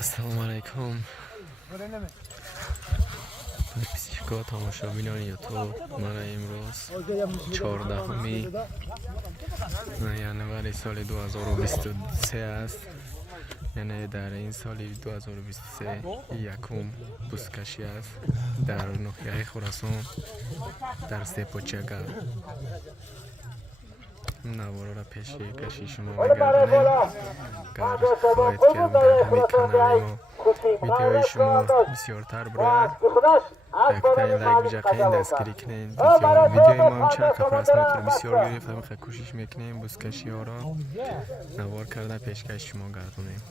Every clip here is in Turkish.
Assalomu alaykum. Psixiko tomoshabinoni YouTube. Mana imroz 14 yanvari soli 2023 است. یعنی در این سال 2023 یکم بزکشی است در ناحیه خراسان در سپوچگا. نوارا را پیش کشی شما بگردانیم. گر خواهید که در همین کانال ما ویدیوی شما بسیارتر برود، یک لایک بجاقین دستگیری کنین. ویدیوی ما همچنان خبرسنات رو بسیار گرفت، همین کوشش میکنیم بزکشی ها را نوار کرده پیشکش شما گردانیم.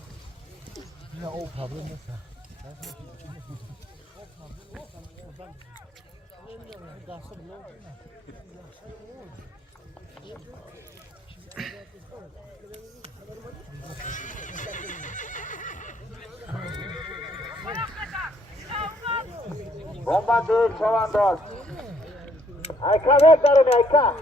Bombardier Chavandoz. Ayka ver darım Ayka.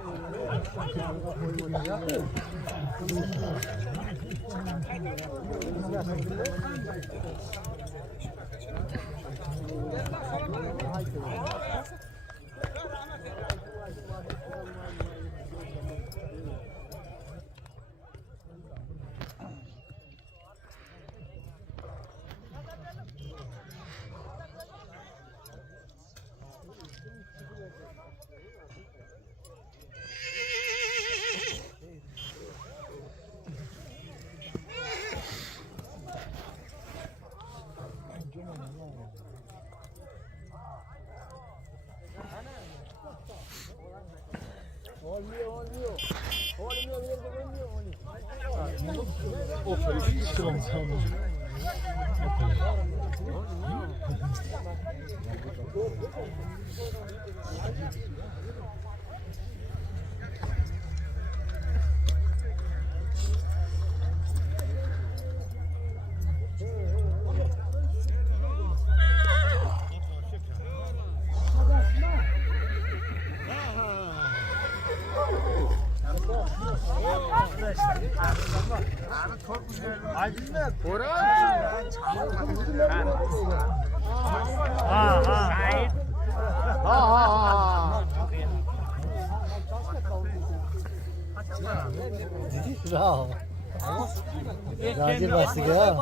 Razil bastı ya.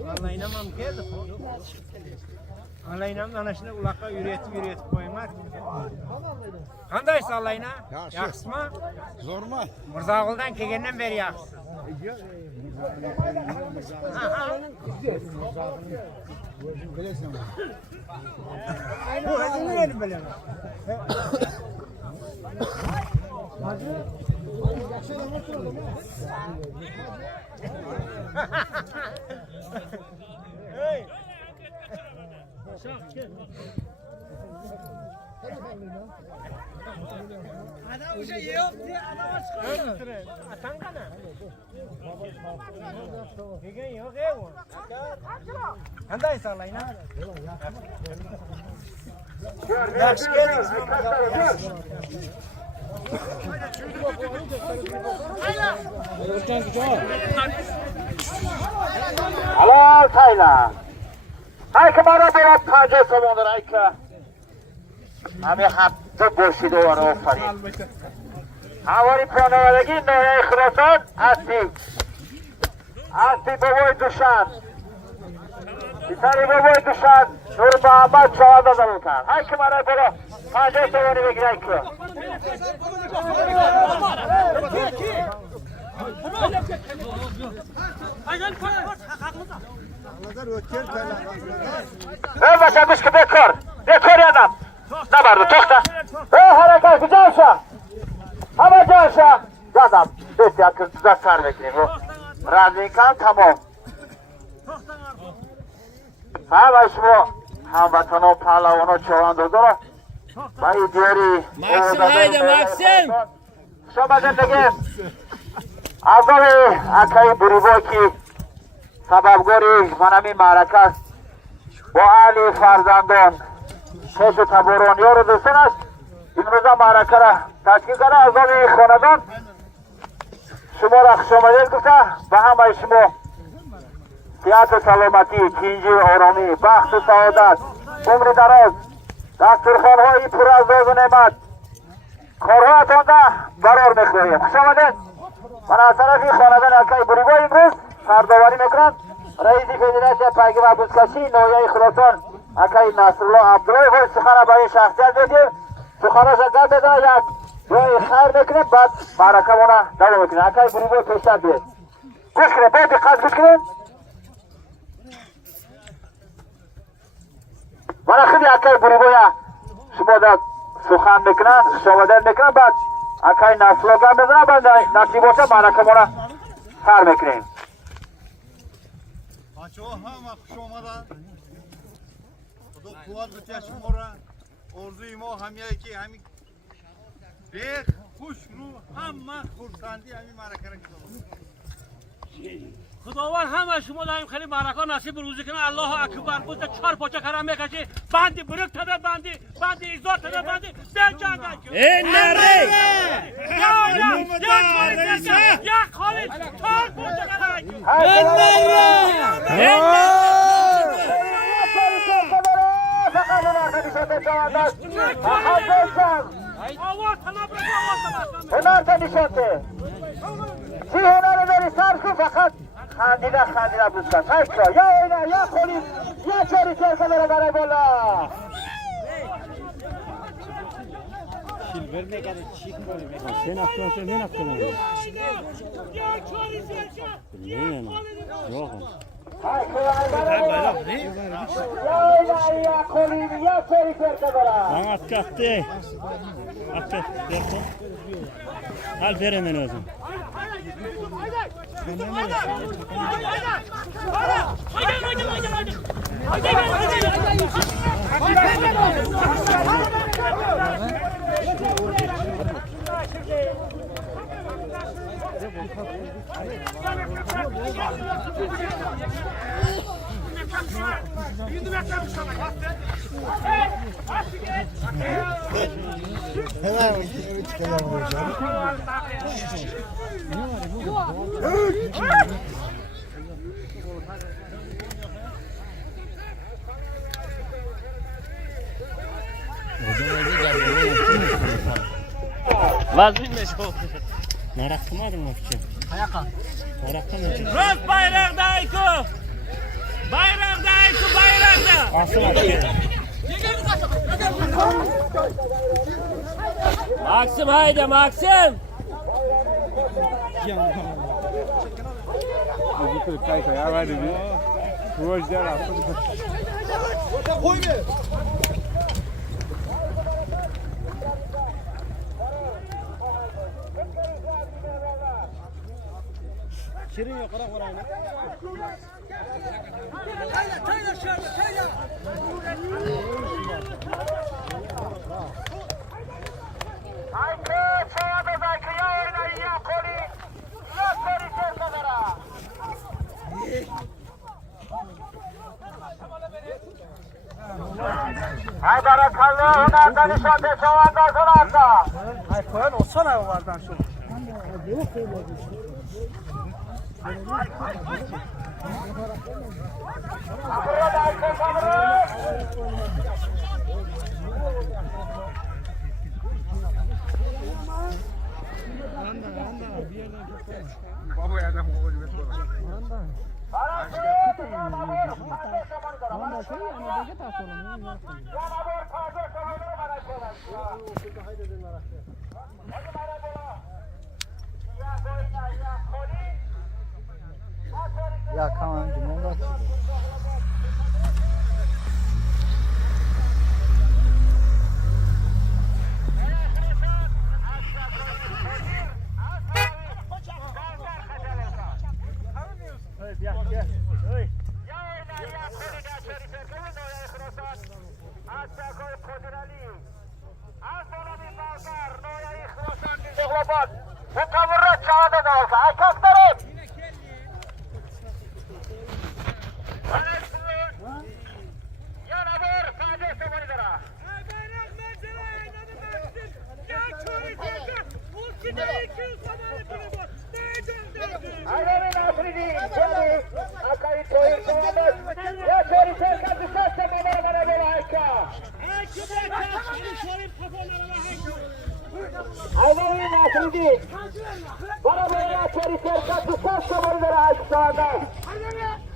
Vallahi inanmam ki. Vallahi inanmam ana şimdi ulakka yürüyetip koymak. Qandaysiz Allah'ına? Yaxşısızmı? Zorma. Mirzaguldan kelgandan beri yaxşısiz. Bu özünü neni bilemem. Hey. Adam bir şey yok diye adama çıkıyor. Atan kana. Higen yok ev o. Handay sallayna. Yaxşı geldiniz. Halal Taylan. Ayka bana berat taca somondur Ayka. Hami hatta boşide var ofarin. Havari pranavadagi noyay Xurason Asti boboy Dushan. Bitari boboy Dushan Nur Muhammad Chavanda Zalukan. Ayka bana berat taca somonu begir Ayka. Ey başlamış ki bekor adam. Ne vardı tokta? Ey hareket canşa. Hava canşa. Adam. Dört yakın tuzak sar bekleyeyim bu. Razikan tamam. Ha baş bu. Hamvatanı palavunu çoğandı dolu. Bayı diğeri. Maksim haydi Maksim. Şoma zendegi. Avdali akayı buriboki. Sababgori manami marakas. Bu Ali Farzandon. Keşu taburon yorudu sınaş. İmruza marakara. Taşkikara avdali khonadan. شما را خوش آمدید گفته به همه شما صحت و سلامتی، تینجی و آرامی، بخت و سعادت، عمر دراز، دسترخوان‌های پر از راز و نعمت، کارهایتان را برار می‌خواهیم. خوش آمدید. من از طرفی خاندان اکای بوریبا امروز سرداوری میکنم. رئیس فدراسیون پایگی و بزکشی ناحیه خراسان اکای نصرالله عبدالله باید سخن به این شخصیت بدیم. سخناش اگر بده یک جای خیر میکنیم بعد معرکمونه دوام میکنیم. اکای بوریبا پیشتر بید. گوش کنیم، باید دقت بکنیم. من خیلی اکای بوریبا شما در سخن میکنن، شمادر میکنن بعد اکای نصرالله گم بزنن بعد نصیب باشه معرکمونه خیر میکنیم. بچه ها همه خوش آمدن. خدا قوت بده شما را. آرزوی ما همیه که همین بیخ خوش رو همه خورسندی همین معرکه را کنم. خداوند همه شما داریم خیلی معرکه نصیب روزی کنه. الله اکبر بود 4 پاچه کرم میکشی بندی برک تده بندی ایزار تده بندی به جنگ ای نره یا خالد 4 پاچه کرم هنر تا نشانته چی هنر داری سر کن فقط خندیده بروز کن حیثا یا اینا یا خولید یا چاری ترکه داره برای بالا Al verin beni özüm. Hemen çıkalım hocam. Vazmin meşhur. Merak mı adın mafçı? Ayaka. Merak mı? Rus bayrakta ayku. Bayrakta. Asıl akı. Maksim haydi Maksim. Şirin yok oraya. Hay barakallah hunarda nişante çavandazın arda. Hay koyan olsana vardan şu. Burada ayko sanırım. Baba ya da bu Ya kancım ondan Mukavvırrat çağda da olsa ayaklarım. Yana vur sadece samanıdara. Bayrak mesela inadı Maksim. Ya çori teyze. Ulkide 200 samanı bunu bu. Neydi? Nasreddin, Jali, Akari Toyir Sahabat, ya Çori Serkan Dışarı Semanlar bana böyle harika. Ayvavi Nasreddin, bana böyle ya Çori Serkan Dışarı Semanlar harika şu anda.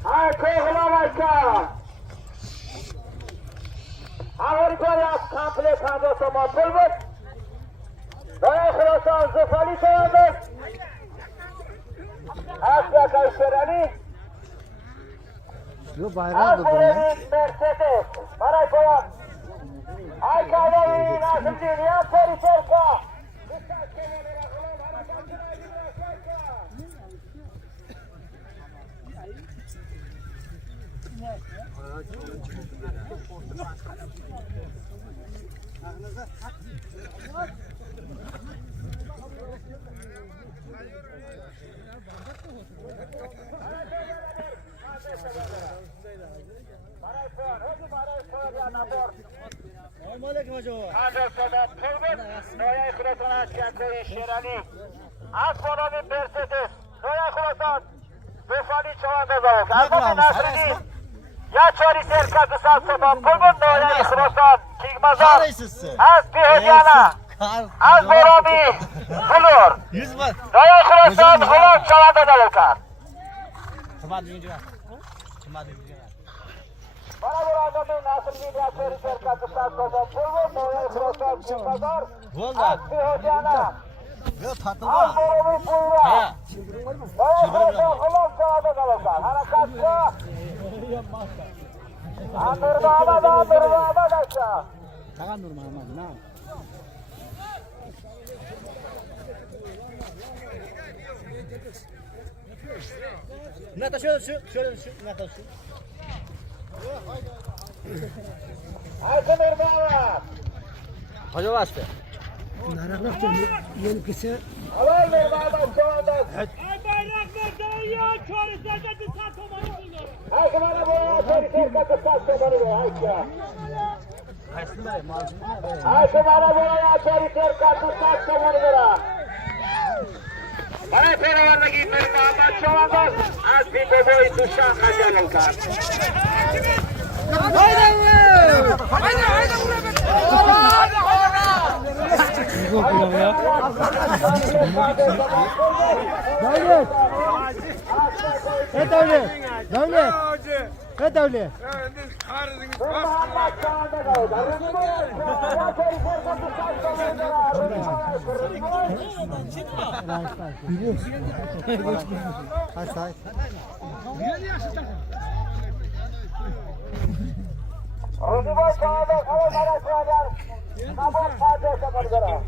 Harika oğlan harika. Harika ya komple kandı Saman Bulbut. Daya Khurasan Zufali Sahabat. Asya Kayserani. Asya Mercedes. Baray Koyan. Ayka Ayvavi Nasreddin, ya Çori Serkan. Aleyküm hocam. Anderson'dan Pulbut, Noya Khurasan Asya Kayserani. Asfonovi Mercedes. Noya Khurasan. Zufali Çavanda Zavuk. Asfonovi Nasreddin. Ya Çori Serkan Dışarı Seman Pulbut, Noya Khurasan. Kigmazar. Az Pihedyana. Az Boromi. Bulur. 100 var. Noya Khurasan Hulan Çavanda Zavuk. Bana burada Nasreddin, ya Çori Serkan Dışarı Seman Pulbut, Noya Khurasan. Kigmazar. Az Pihedyana. Yok tatlı Az var. Boromi Bulur. Noya Khurasan Hulan Çavanda Zavuk. Harekatça. Andırma aşağı. Nata şöyle şu. Nata şu. Aykın Irmağa. Hoca bastı. Alay Irmağ'dan şu anda. Ay bayrak ver ya. Çori Serkan Dışarı Seman'ı buluyor. Aykın bana buraya Çori Serkan Dışarı Seman'ı ver. Aykın bana buraya Çori Serkan Dışarı Seman'ı ver. Bana peralardaki Irmağ'dan şu anda. Az bir bebeği tuşan kaçan olkar. Rıdvan Çağlar, Kavakara Çağlar, Kabul Fatih Semanı'na.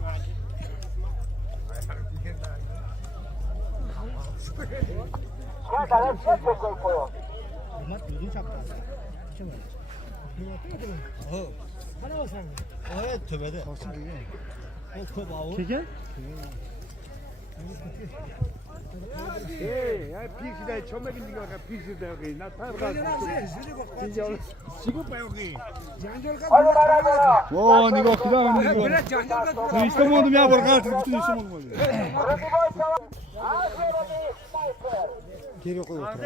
Şurada hep çok gol koyuyor. Evet tövbede. Hadi beraber. 오, 니가 기다려, 니가. 이스타모도 야, 버가, bütün 이스타모도. Rıdvan Çağlar, Azerbaycan sniper. Geri koy otur.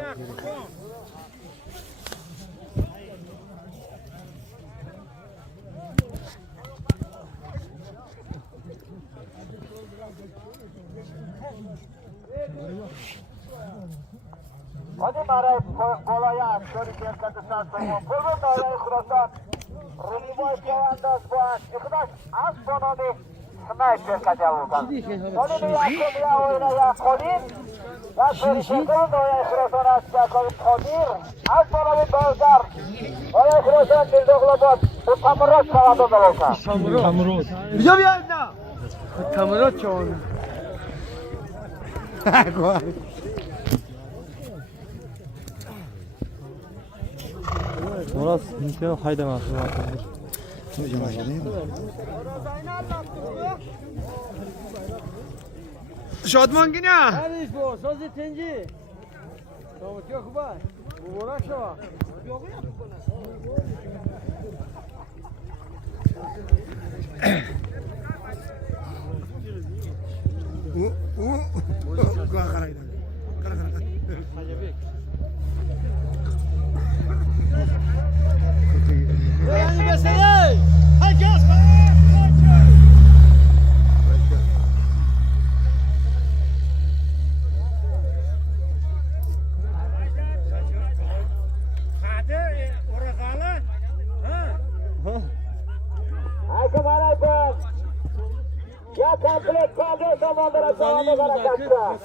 Hadi Maray Bolaya, Çori Serkan Dışarı Seman Pulbut, Noya Khurasan. Rıdvan Çağlar Zbuan, İkdaş Asfonovi sniper kaçavulkan. Kolini yakın ya oynaya Kolin. Ya Çori Serkan Noya Khurasan Asya Kodir. Asfonovi Bolgar. Noya Khurasan Mirdoğlu Bu Tamurat Çağlar'da da olsa. Tamurat. Biliyor ya ne? Tamurat çoğun. Murat, mümkün haydamasın. Şadman yine. Hadi bu sözü tenci. Tamam çok var. Bu uğraş o. Hakem aleyküm. Ya komplet kaldı zamanlara devamı kalacaksa.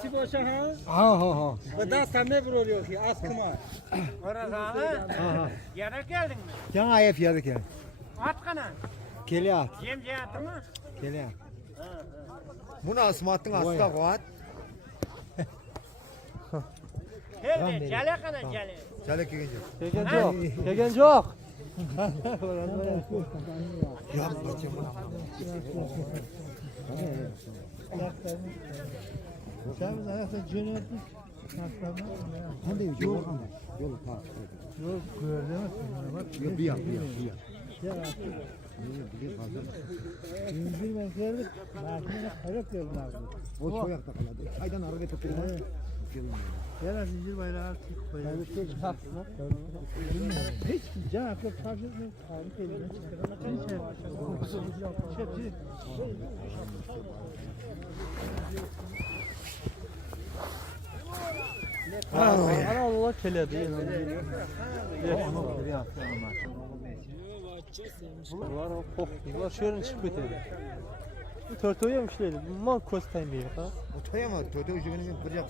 Ha. Bıda sen ne vuruyor ki? Az kuma. Orada ha? Yere geldin mi? Can ayıp yedik ya. At kana. Kele at. Yem atı mı? Kele at. Bunu asmattın asla koat. Hele gele kana gele. Çelek gelince. Gegen yok. Yap bacım. Sen ayakta cömert. Hadi yol ama. Yol pas. Yol gördün mü? Bir yap. Ya. Bir fazla. Ben geldim. Makine harap geldim abi. O çok yakta kaldı. Aydan araba tutturma. Gel zincir bayrağı artık bayrağı. Hiç can akıl fark etmez. Tarih eline Ana Allah kele değil. Bunlar o koktular şöyle çıkıp ötedi. Bu törtü yemişlerdi. Mal kostayım bir ha. Otoya mı? Toyda ucunu bir yap.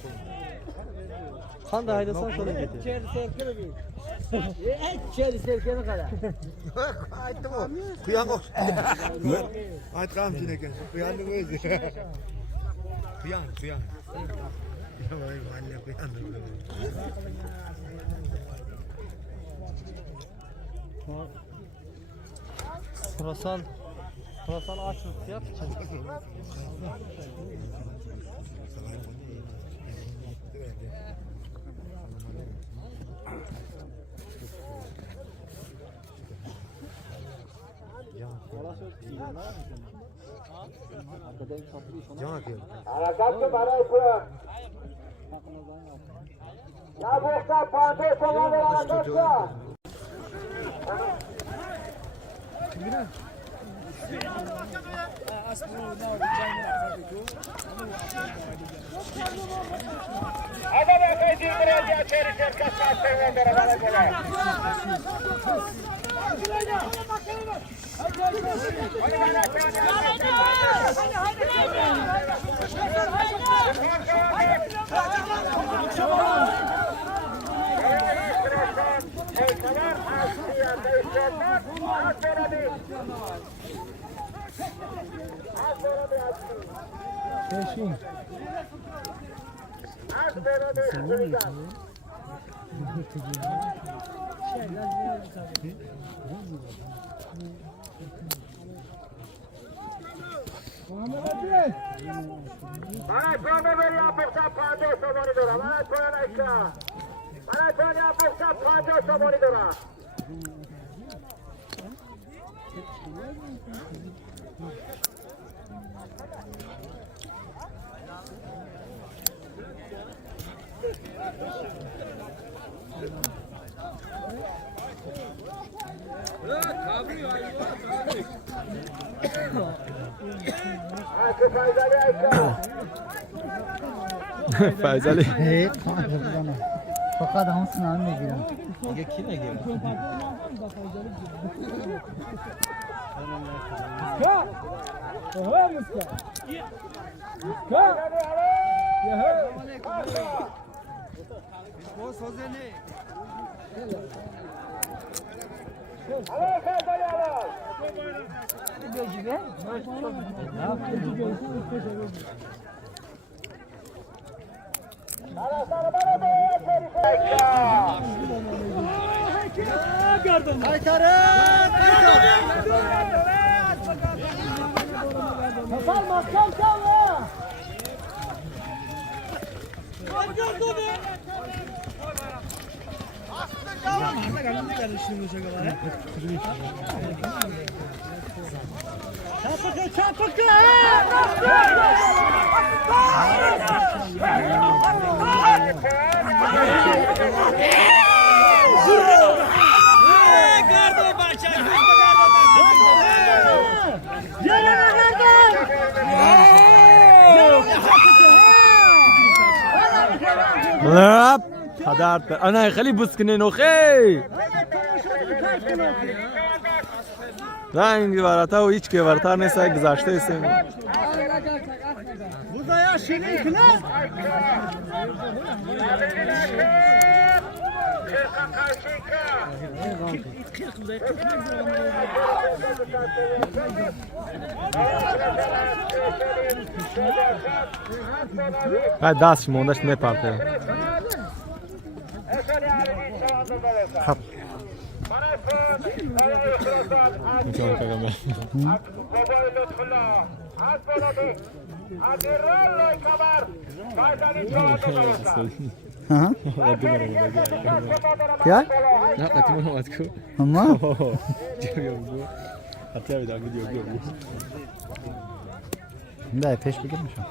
Kan da haydasan şöyle getir. İçeri serkene kadar. Ayıttım o. Kuyan o. Ayıt kamçın eken. Kuyan da koydu. Kuyan. Vay mahalle kuyan da Surasan açılıp yap. Can akıyor. Harekatlı aleyküm. Ya bu usta pande zamanı harekatlı. Hadi bakayım biraz ya çeri şirket saatlerine beraber gele. Bana sonra böyle yapırsa pande sabonu dura. Bana sonra aşağı. Bana sonra yapırsa pande sabonu dura. Hadi faydalı aşağı. Faiz Ali. Fakat hamsın anne giren. لا حضرت انا خلي بسكنين اخي لا این ورتا و هیچ که ورتا نیست گذاشته است Buzaya şirin kılar. ها دست موندش میپرته خب میتونم کارم ها क्या نه قطعی مواد کو اما حتی بیدار ویدیو ده پیش بگیر میشم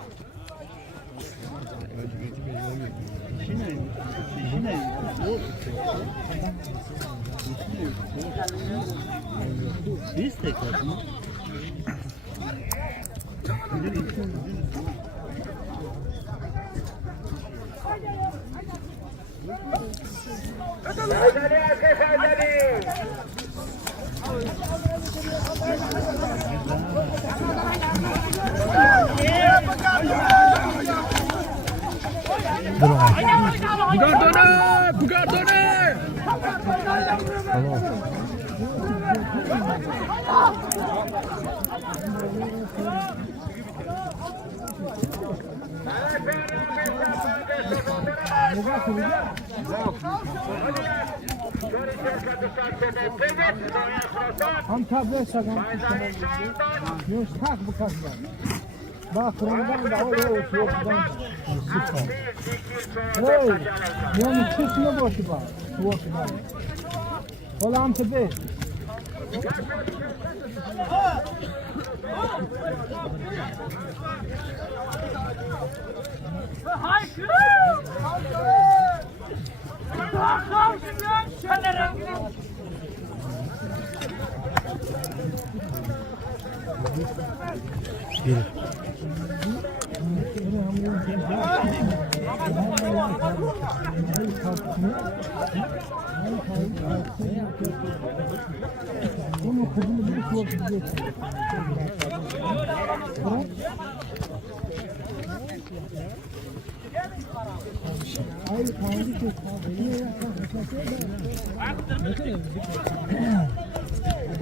Ham tablet sakın. Yok tak bu kasma. Bak fırından da o yok yok. Hey, yani çıkma boşu bak. Boşu bak. Olam tepe.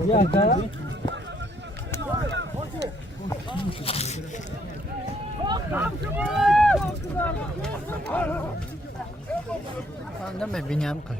Ya da Anda मैं बिना कर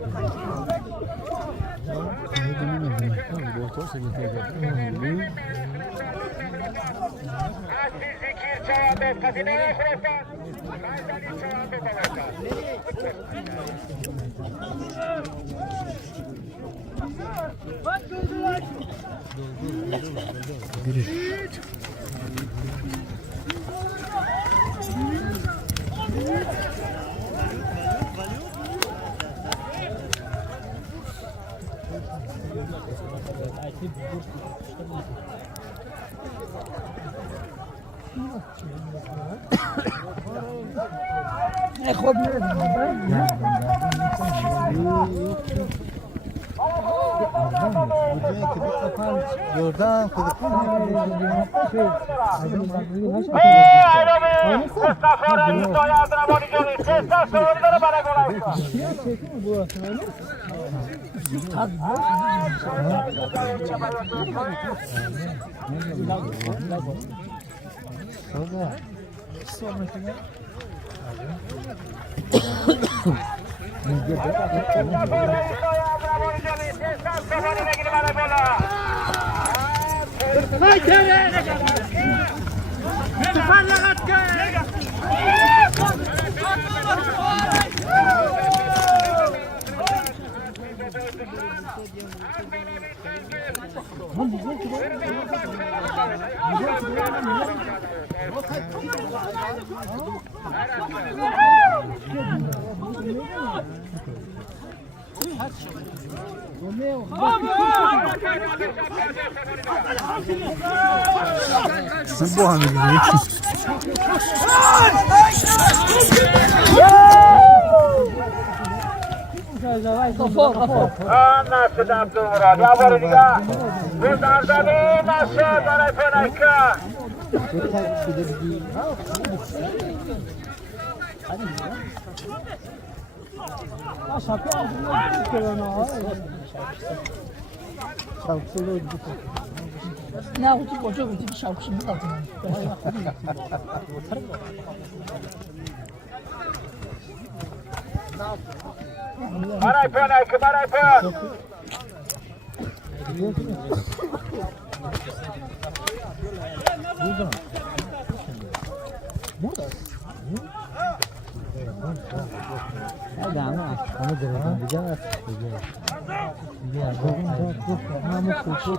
خود Yordan kılıklı Boa, amigo. Nasıl Abdülmurad? Ya var ya. Bu dardanı nasıl bana fenayka? Ne oldu koca bir şarkı şimdi kaldı. Bana fenayka, bana fenayka. Hadi ama onu da bir daha ya dur namı koşu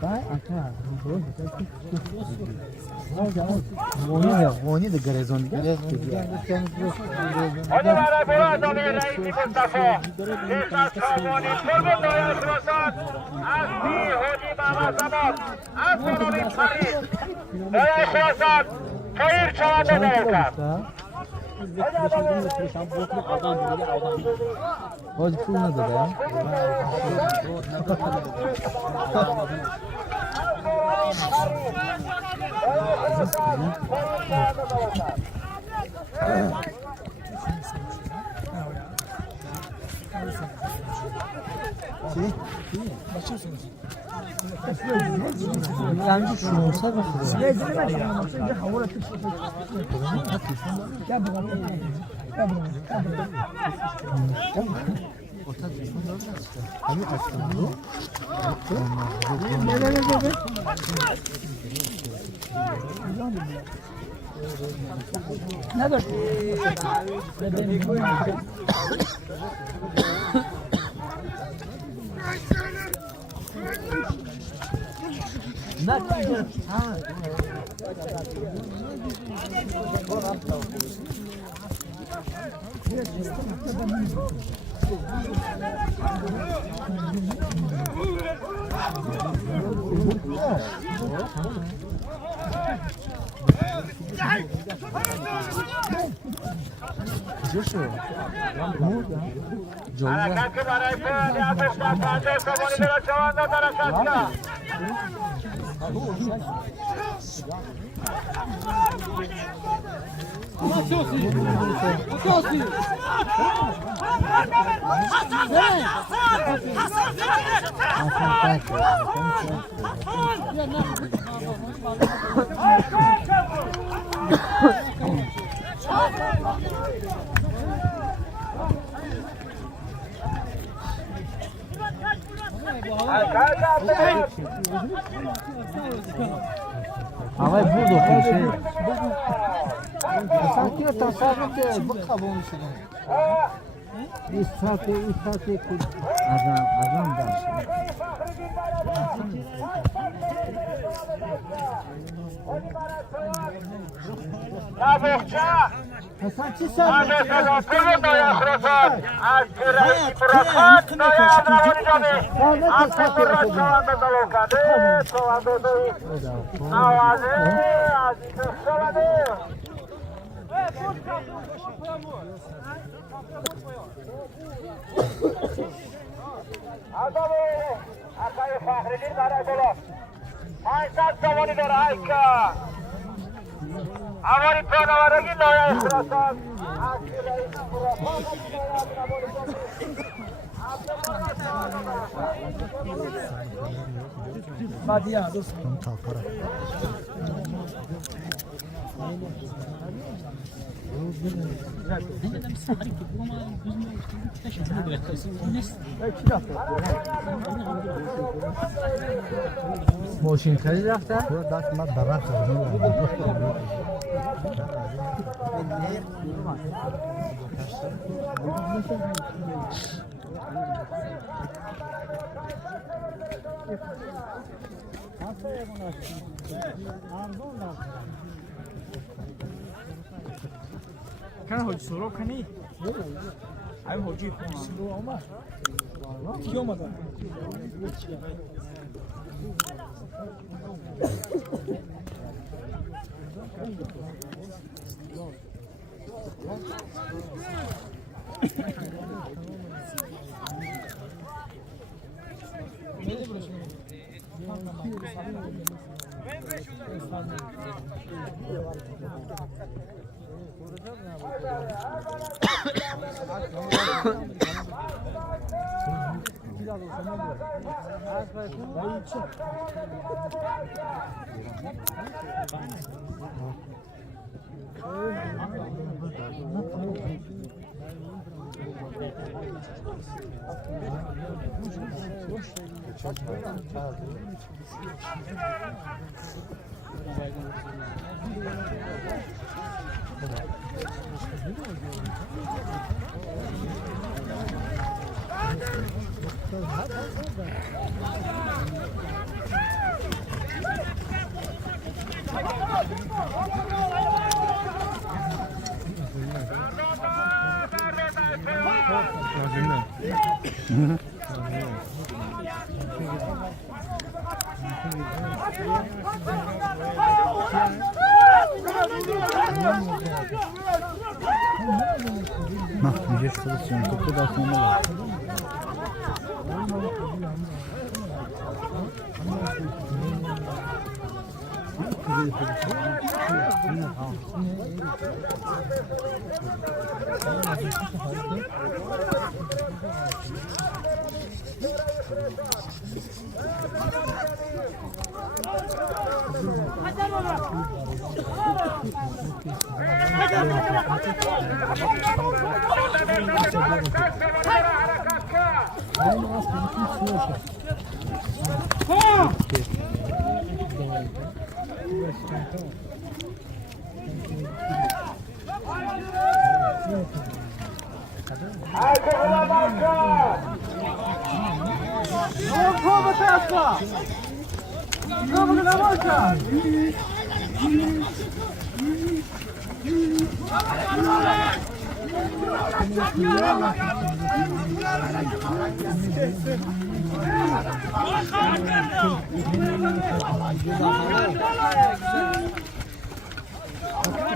Vai acá, Oni de garezon Hadi bana biraz da bir reisi Mustafa. İnsan savuni, kurban doya şurasan. Asli hoji baba zaman. Asli paris. Doya şurasan. Kayır çavanda da yakar. Hoje pulna da ya. Yani şu olsa bak. Ne var? Harekatı bana ifade yapıştan fazla savuni bir çavanda da rakatla. Ama burada bir şey. Sanki o tasarruf bu kabuğun içinde. Bir saate, üç saate azam da. Tabukça. Sanki sen. Adeta kurban doya şurasan. Asli reisi bırakat doya adamın canı. Asli kurban çavanda da lokadı. Çavanda da Navazi. Aziz Şaladı. Adamı Akayı Fahri'nin bana dolar. Aysan savani dora ayka. Amori pona varagi doya şurasan. Asli reisi bırakat doya adamın canı. Hadi ya dur. Motion خیلی رفته؟ دست ما درات Kan hoji so'rov qani? Ay hoji so'rov olma. Kiyomada. Gdzieś to są, to chyba są małe.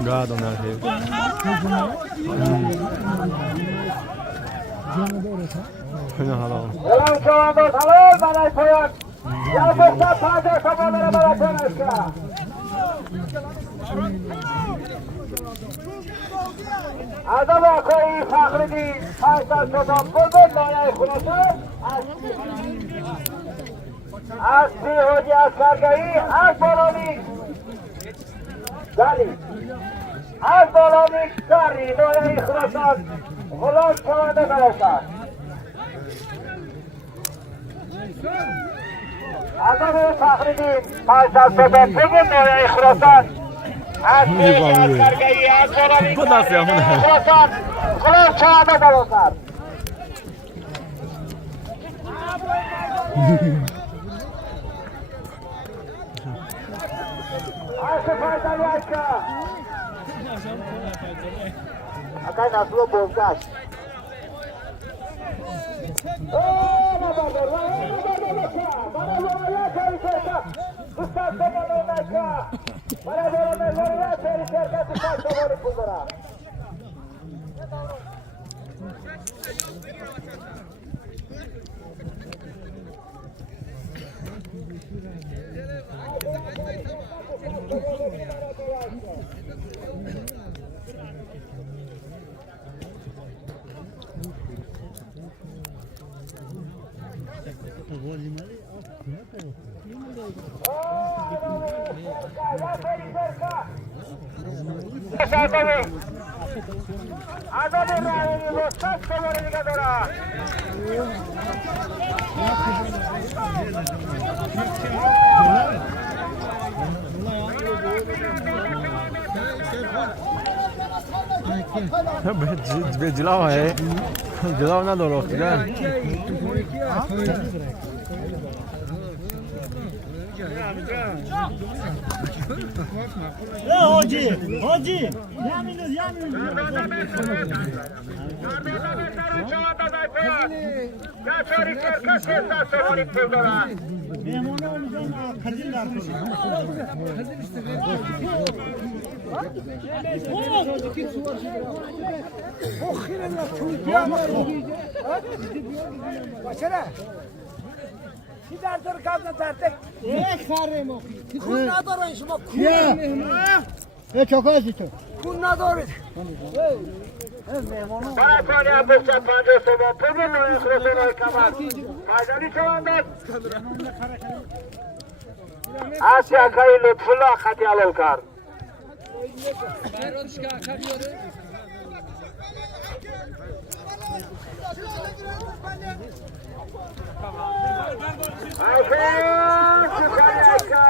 Gado na chyb. No halo. Yalan çoğundur, halal bana koyun. Yapışta taze kafalara bana koyun. Adama koyu Fahri'nin Faysal Çoban Bulbul Layay Kulası Asli Hoca Askargayı Akbolonik Gali Akbolonik Gari Layay Kulası Kulak Çoğunda Kalasa Adama Fahri'nin Faysal Çoban Bulbul Layay Kulası Bu nasıl ya bu ne? Kulak çağında kalırlar. Ayşe faydalı Ayşe. Akay nasıl o bozgaç? Bana به جلو ہے جلو نہ دو çok az ito. Bunlar doğru. Bana konu yapışça pancı soba. Bugün o yıkılsın o yıkamaz. Faydalı çoğundan. Asya kayı lütfullah katiyal olkar. Aferin Sükalyaka.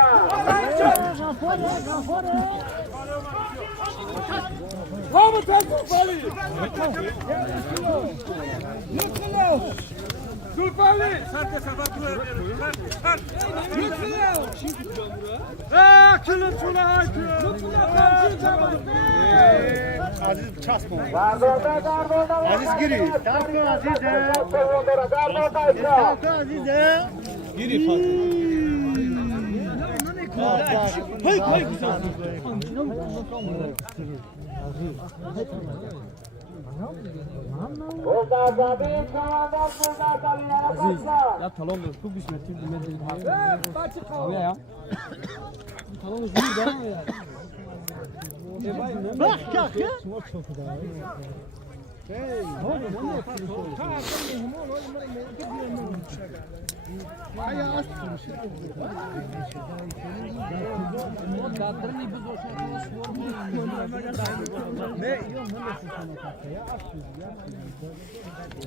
Aziz giri. Ya talon da çok güzel bir medeni. Abi ya. Talon da çok güzel ya. Bak ya. Çok güzel.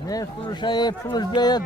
Ne слушает службе?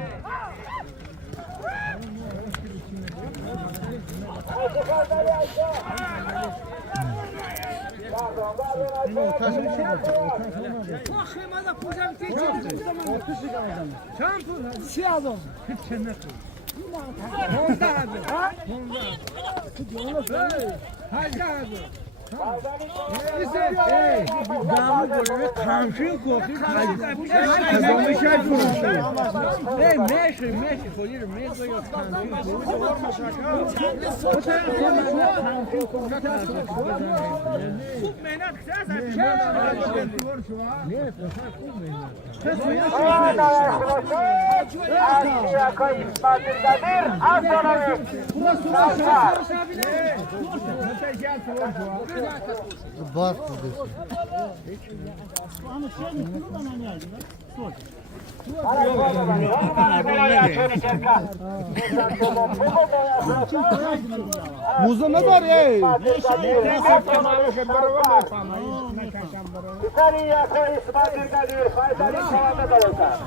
Asya kayı İsmail'dedir. Az sonra Bas Muzo ne var ya? Sükalyaka İsmail'dedir. Faydalı çoğundan olkar.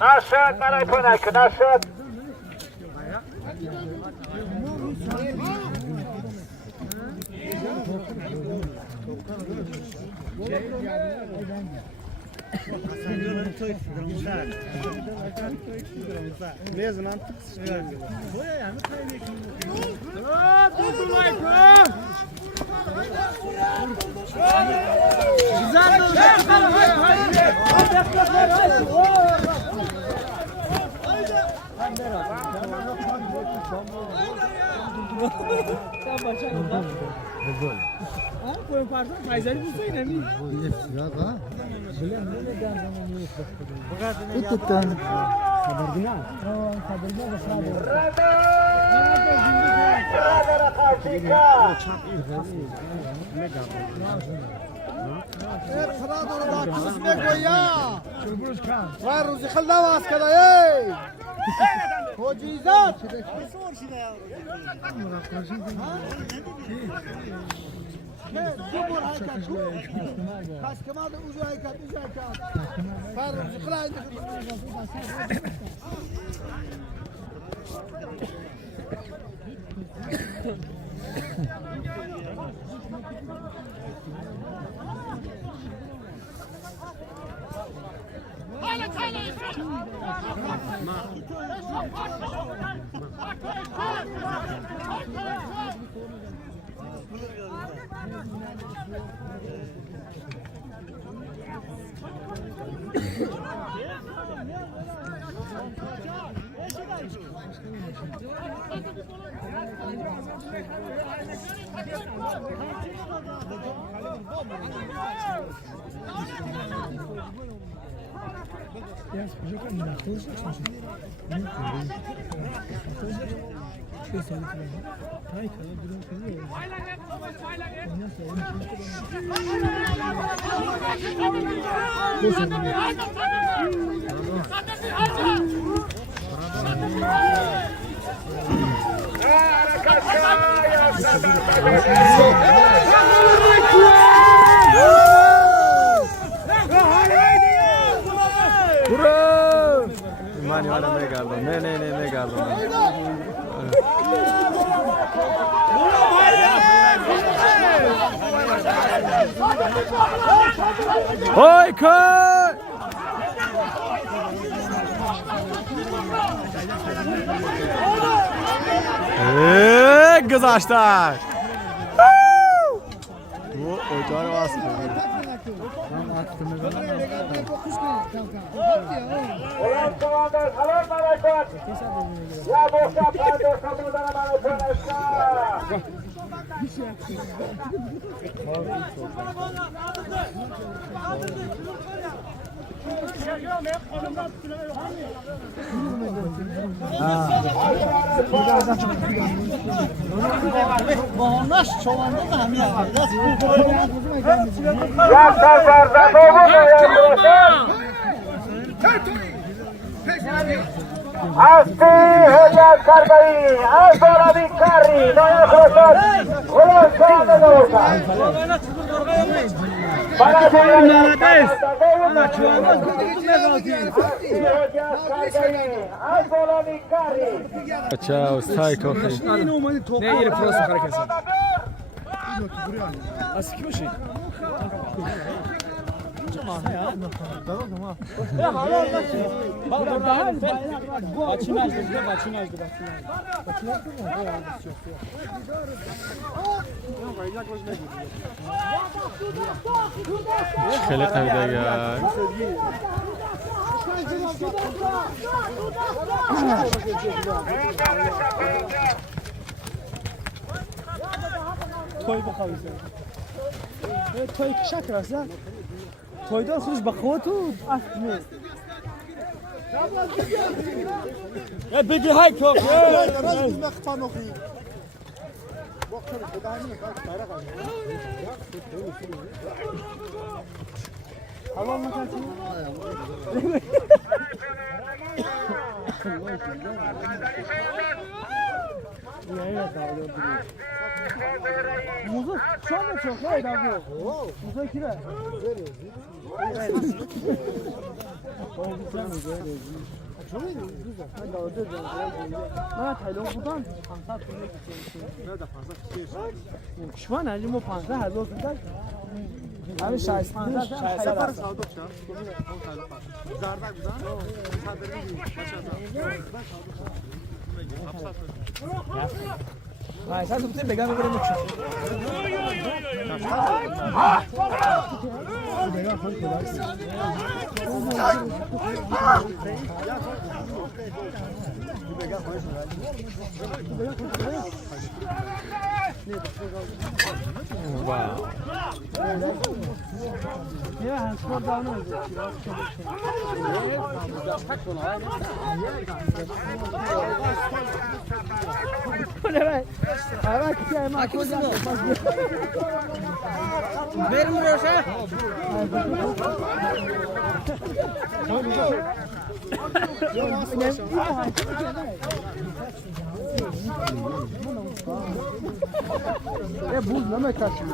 Naşet bana konak, naşet. Bro! Mani wala me gardo. Ne me gardo. Hoy koy! Güzaşlar. Bu ocağı bastı. Ulan komandan salam aleyküm. Ya boşa paydos kapıdan aleyküm eşya. Ya Serdar Zadoğlu ya. Asti Hülya Karbayı, Azora Bikari, Noya Kroşor, Ulan Soğan'da da olsa. Bana diyorlar, Hülya Karbayı, Azora Bikari. Ciao, stai coffee. Ne yeri prosu hareketi? Asıl kim o şey? خیلی خریده گرد. Toy bakalım. Toy kişak rasa. Toydan sonra bakıyor tu. Aslı. Ya bedi hay çok. Tamam mı kaçın? Muzu şu anda çok ne abi? Muzu kire. من تایلند بودم 500 تونه نه ده 500 کیش من علی مو 15000 تومان همین 60 سفر سعودو چا زردا بودن صادری sen tutayım da gel buraya çık. Wow. Ya spor dağını özledim. Ne be? Ara ki ama koca. Verim buraya. Ya buzlama kaçıyor.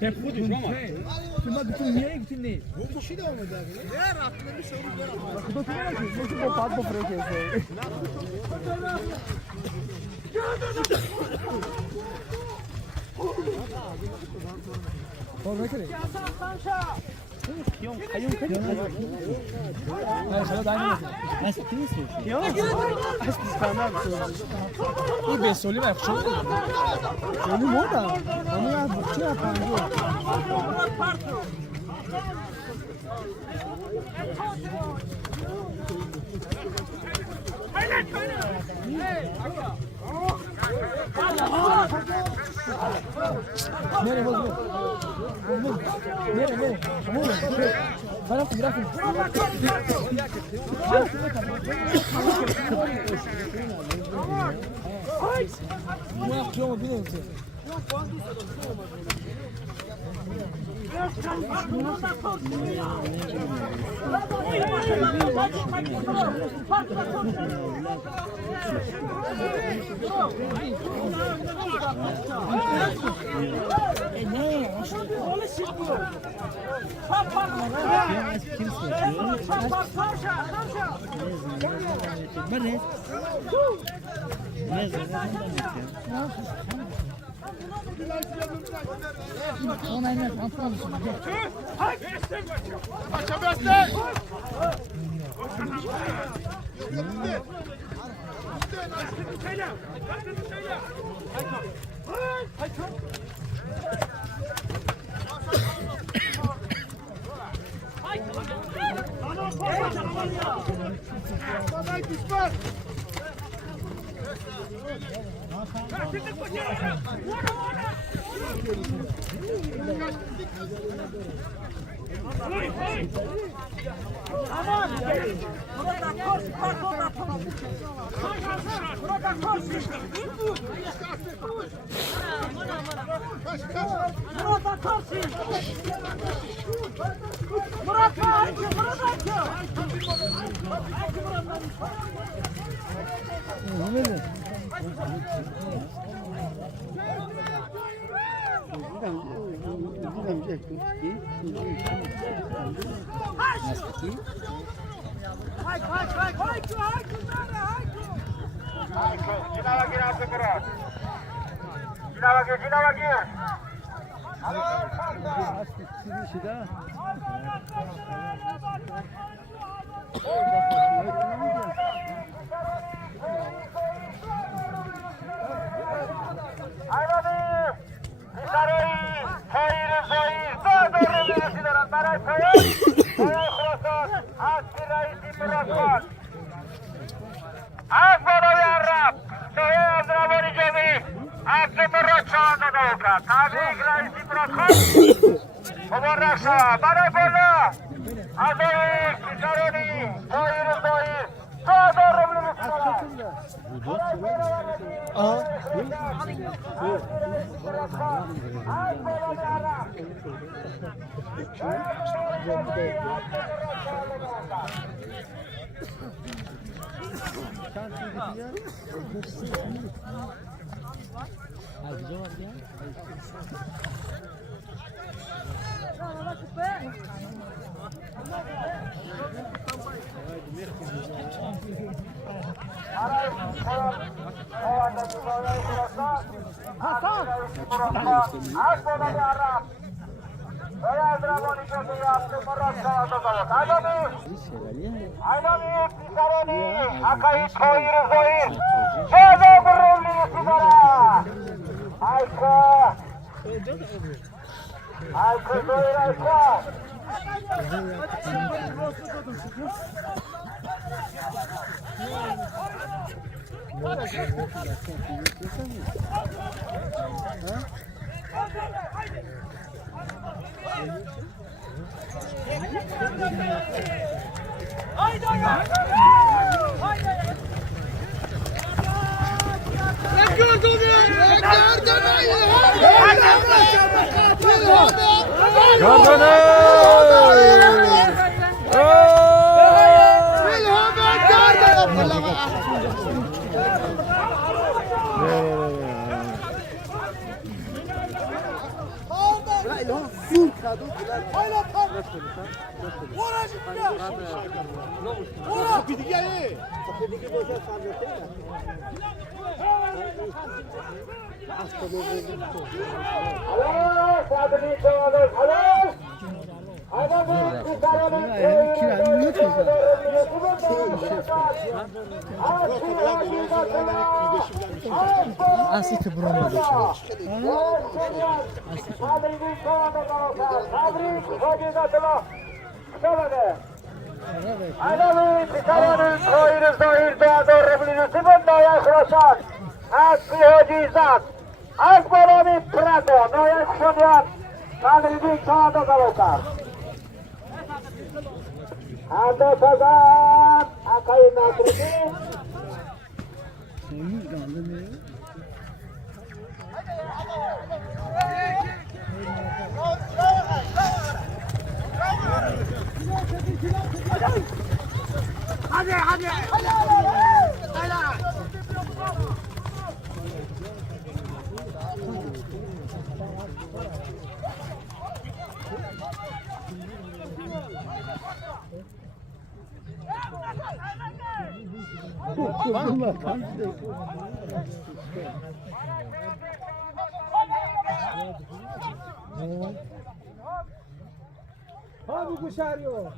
Hep bu düşün ama. Şimdi bütün niye gittin ne? Bu kişi de olmadı abi. Eğer aklında bir sorun var ama. Bak bu da ki bu pat bu freke. Olma kere. این به سولی من خوشم سولی مودا همه از بچه ها پنجو نره باز نره برام برام Asli tıbramadı. Aynalı Titan'ın koyunuz zahirde doğru bilinizi noya kıraşan. Az prihocizat. Az bolami prado. Noya kuşanyan. Tanrı'nın çağında kalırlar. Anda sazan. Akayın nasırını. Abi kuşarıyor.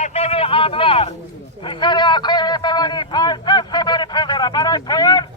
Azami ablar. Dışarıya koyun babani. Pansat sabani pıldırı. Bana koyun.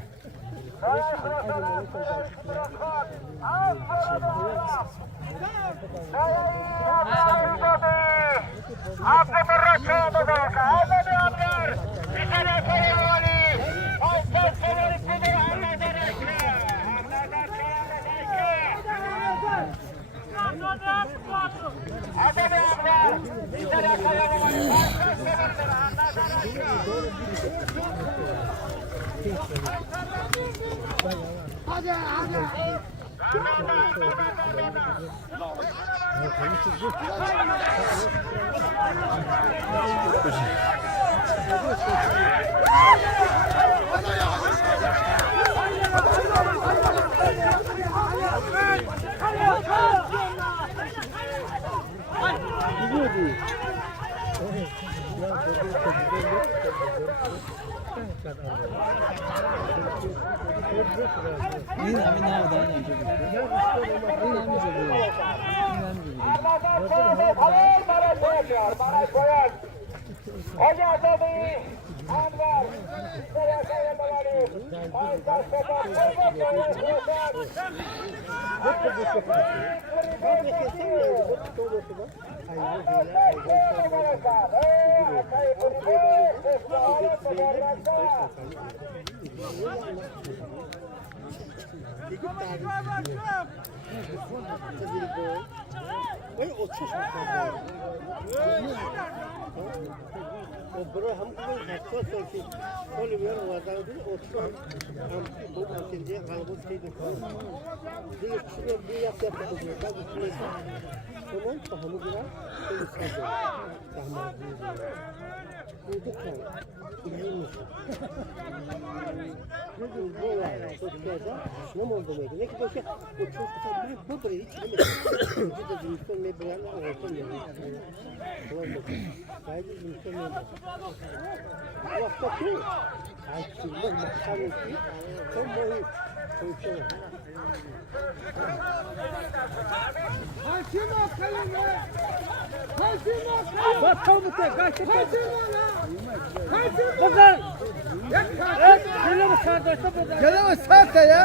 Gelemez saatte ya.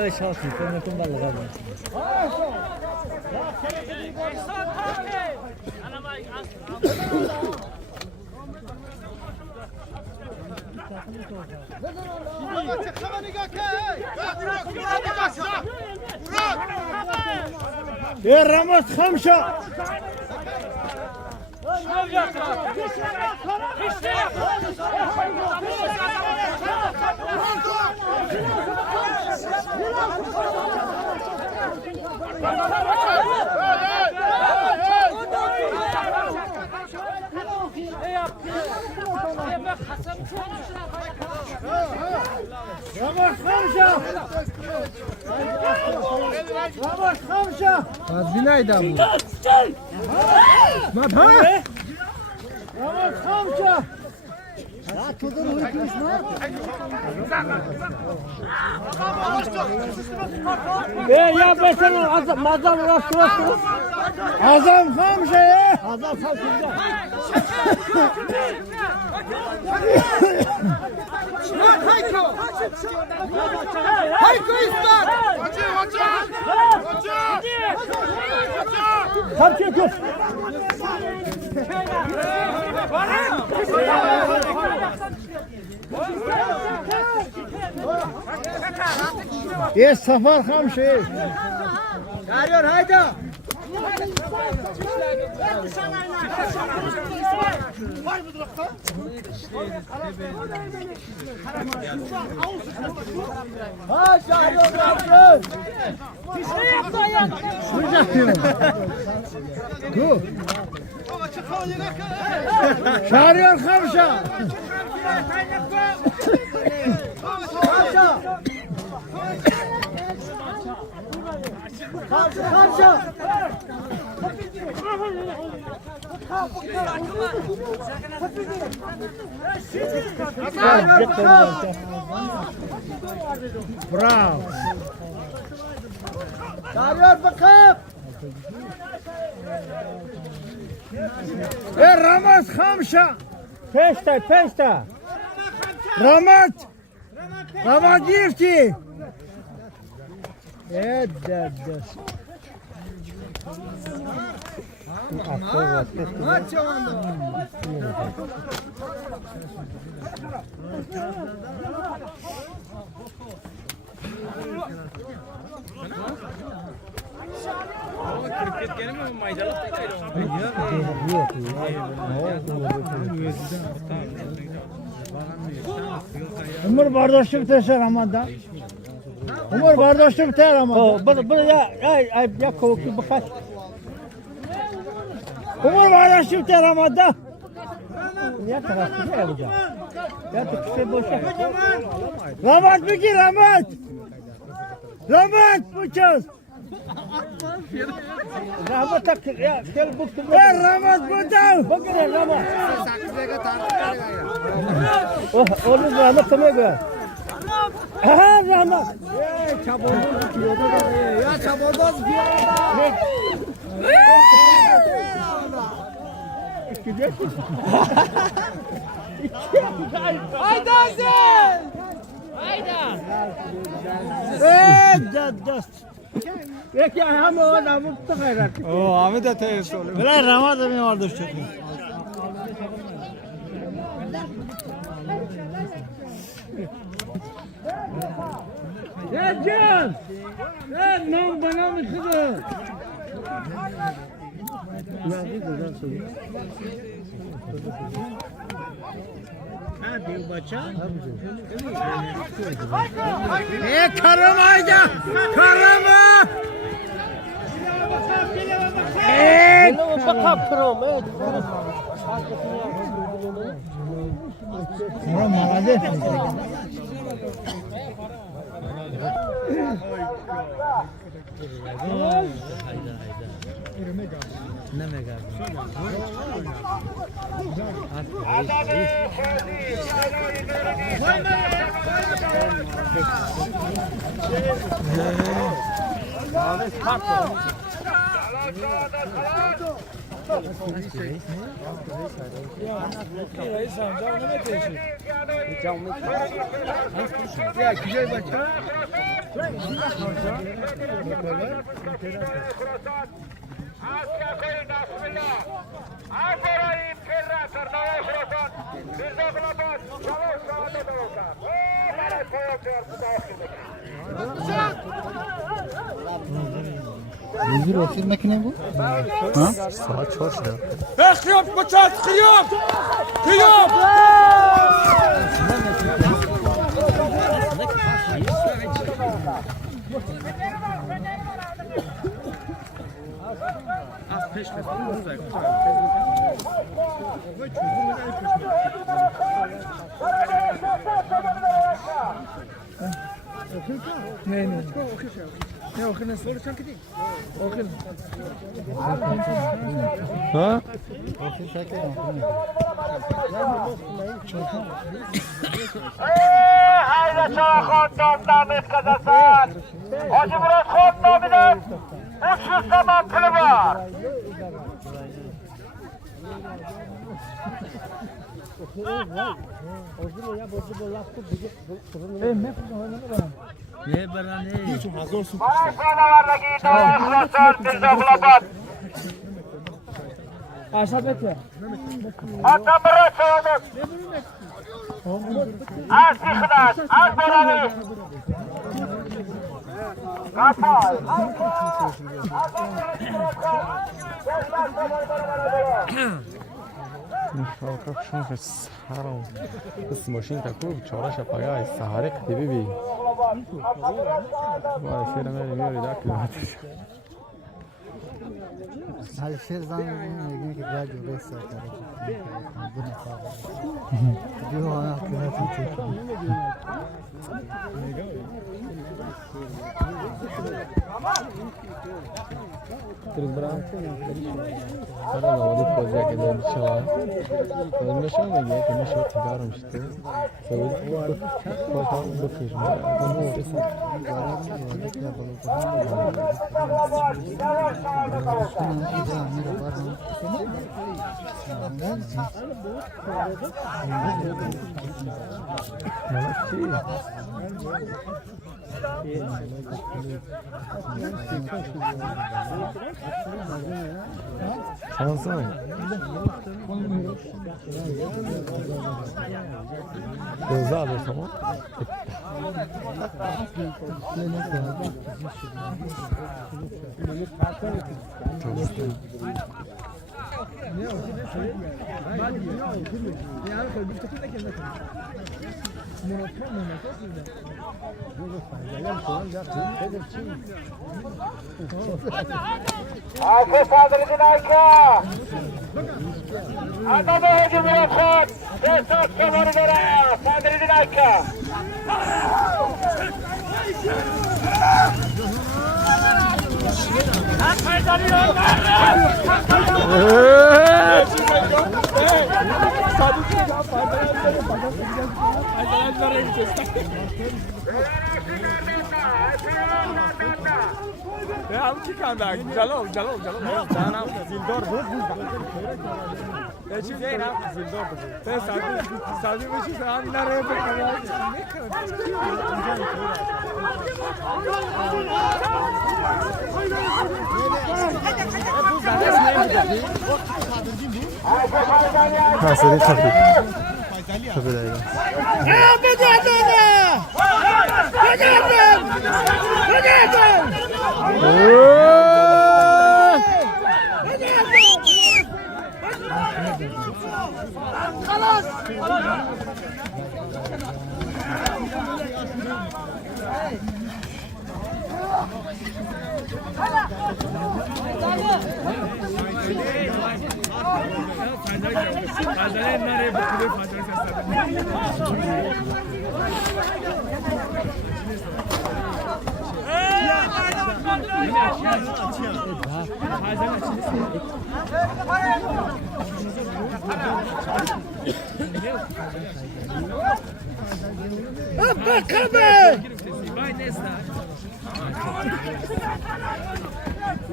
Ay şahsın, kıymetin balığı abi. Ramos Hamşa. Binaydı bu. Ne yapıyor? Ramos Hamşa. Ya tudun uyutmuş ne? Ya ben senin mazal uğraştırırsın. Azam Hamşa ya. Azam Hamşa. Hayko İslam. Hadi kız. Safar Hamşa. Geliyor haydi. Ha şahit olsun. Dur. Şahriyor Hamşa. Hamşa. Bravo. Çağırıyor bakalım. Ramaz Hamşa. Peşte. Ramat Yevki. Evet. Umur bardaşlık teşer amada. Umur bardaşlık teşer amada. Bunu ya kovuklu bakar. Umur bardaşlık teşer amada. Ya tarafı ne yapacağım? Ya tıkışı boşa. Ramat Biki Ramat. Ramat bıçağız. Ramat tak ya gel bıktım. Ramat bıçağız. Bakın Ramat. Oh onu Ramat tamam gör. Aha Ramat. Çaboldoz diyor. Ya çaboldoz diyor. Hayda sen! Hayda! Dost. Peki hem o adamı tıkaylar. O Ahmet de teyze oluyor. Böyle Ramazan mı vardı şu? Ya Can! Ya non bana mı kızı? Ya bir güzel söylüyor. Ha bir baca. Karım ayda. Karımı. Bakalım kırım. Karım hadi. Ne mega? رئیس انجام نمیتونی. یا کجای بچه؟ Rezil olsun makine bu. Saat 4 şده. خیام بچات خیام خیام نه نه نه آخر نسول چند کدی آخر Ha? Olsun şeker olsun. Haydi Çağakon Damdamet kazasın. Hacı Murat Kod Nami'den 300 zaman pili var. Maraşanalarla giydiği Kırasın Dirzabulabat. aşağı bekle. Hatta Murat Çağakon. Az yıkıdan, az boranı. Kapay. Шалка шон хас сарам. Бис машин такой чораш апага саре кдеби би. Ва фера мери мери да километр. Her şey zannediyor ki radyo 5 saat hareket. Bu ne falan. Diyor ana kıyafeti çekiyor. Sana da vodit kozya ke dön şava. Dön şava ne ki ne şava tigaram işte. Söyle bu tam bu kış mı? Bunu orası. Şansın. Gözü alırsan o. Arka saldırıcın arka. Adamı hücum yapın. Destek kenarı göre. Saldırıcın arka. هم کی کندن جلال جلال جلال جانم زیندار بود چیزی اینا زیندار بود تو سازی میشی سان نره Ha seni tabii. Tabii de.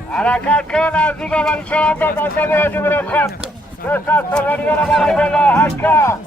حرکت کن نزدیک آمدی شما داد آنجا به هجوم رو خواست بسر سرگانیگان برای بلا حکا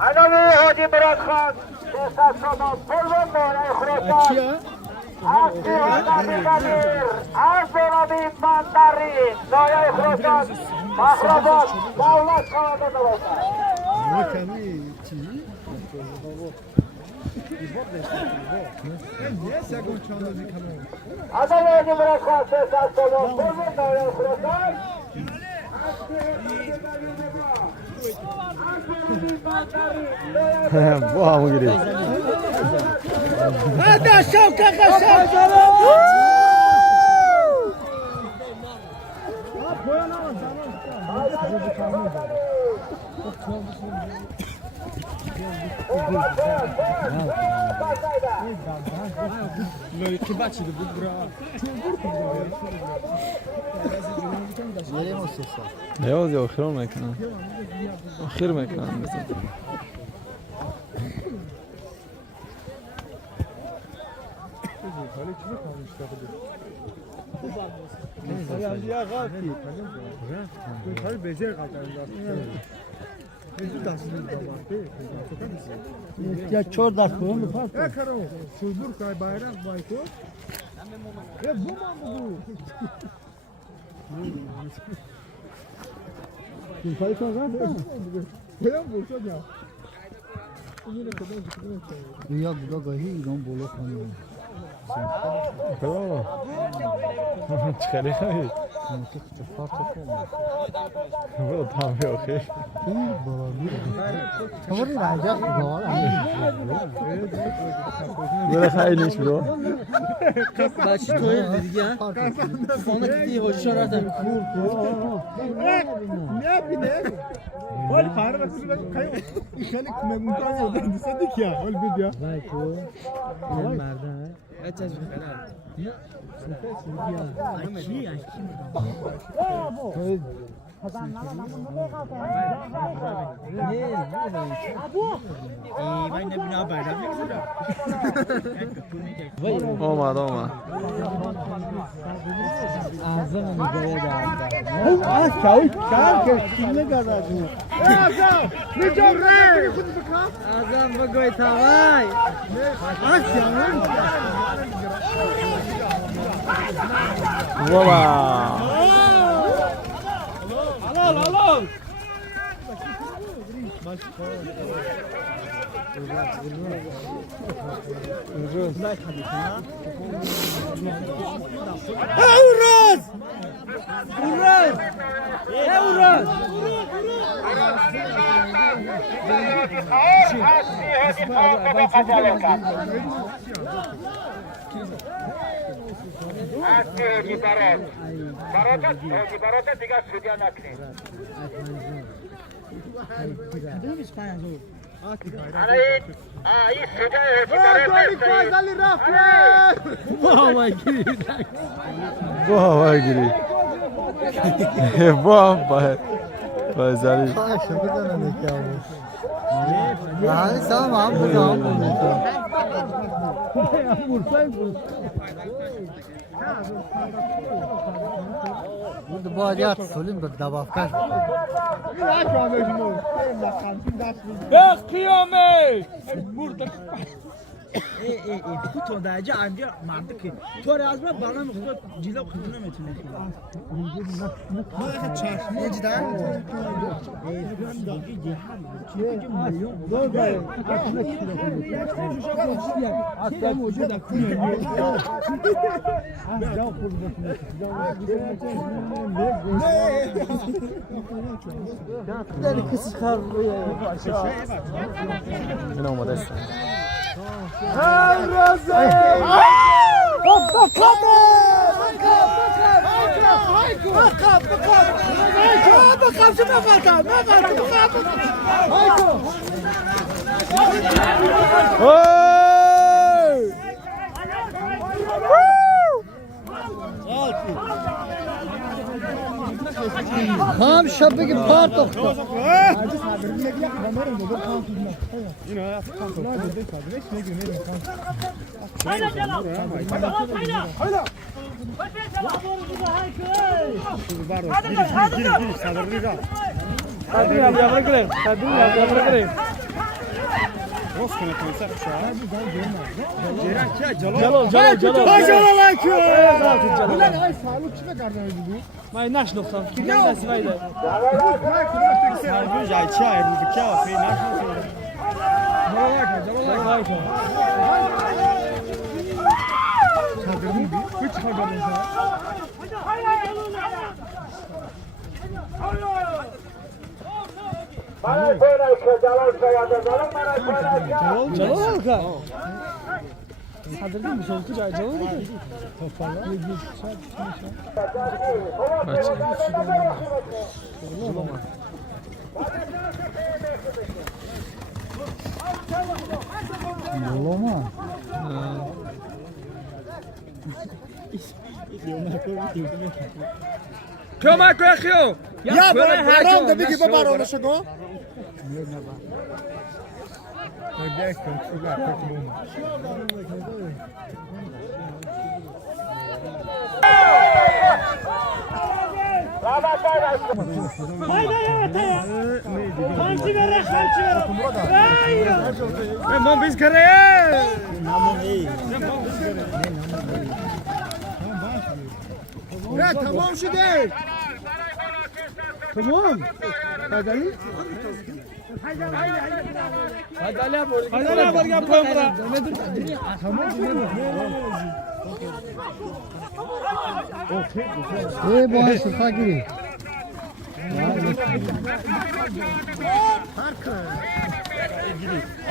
عناوی حاجی مراد خان سیاست شما پلوان بارای خراسان از سیاده دمیر از جنابی بندری نایه خراسان مخربات دولت خانده دوستان عناوی حاجی مراد خان سیاست شما پلوان بارای خراسان با همون گیری هذا شوكة قشة نیاز یا آخر میکنم آخر میکنم مثلا یا چهار دست کنم بپرد یا بودا گاهی ایران بالا کنیم چخلی خواهید برو تامی آخی خبری رجب برو خیلی نیش برو بچه توی دیگه فانا دیدی هوشا رفتم Olha, para, mas você vai cair. Ele come muito mais, não sei de que é. Olha o vídeo. Vai, pô. Ele é merda, né? É de Jesus, caralho. Aqui. اومد اعظم نگاه دارم اعظم بگوی تاوای بابا برات دیگه سودیا نکنید این بابا گیری بابا بازاری سلام هم بودم Bu bağırıyor, söyleyeyim de davafkar. قیامه مرد تو درجه انجا مرد که تو از من بالا میخواد جیلا خودونه میتونه این آماده است Ham şapı part doktor. Bana koyar ki Jalal Kaya'da Jalal bana koyar ki. Jalal ka. Sadırdı mı? Soltu Jalal mı? Yolama. Koma koyuyor. Ya böyle haram da bir gibi var onu şunu. Ben biz karaya. Ya tamam şu değil. Tamam. Hadi Ali. Hadi Ali abi. Hadi Ali abi gel buraya. Tamam. Bu aşıka giri.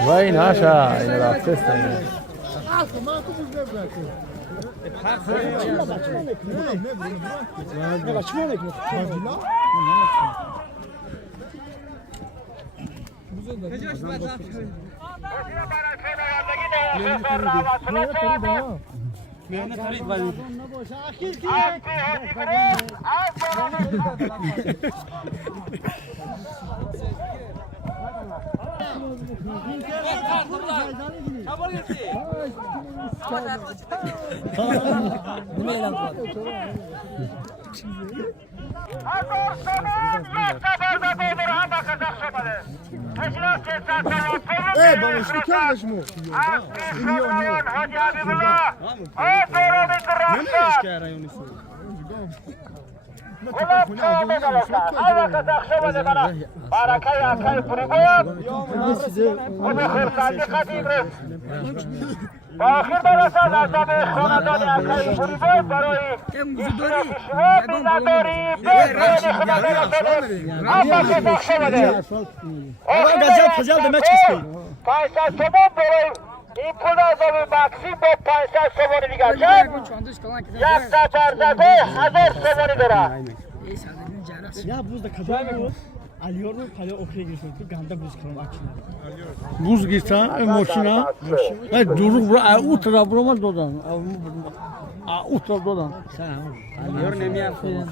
Vay naşa, yine raftes tane. آخر برسان نظام خاندانی اکای پوریبای برای ایشون نداری بهترین خاندانی اکای اما که دخشه بده Gazal demek istiyor. 500 تومان برای این پول نظامی مکسیم با 500 تومانی دیگر چند؟ یک سفر زده 1000 تومانی دارن Ya buzda kadar bu. Alıyor mu? Kale okey giriyorsun. Ganda buz kalan akşam. Buz girsen maşina. Durur bura utra burama dodan. Utra dodan. Alıyor ne mi yapıyorsun?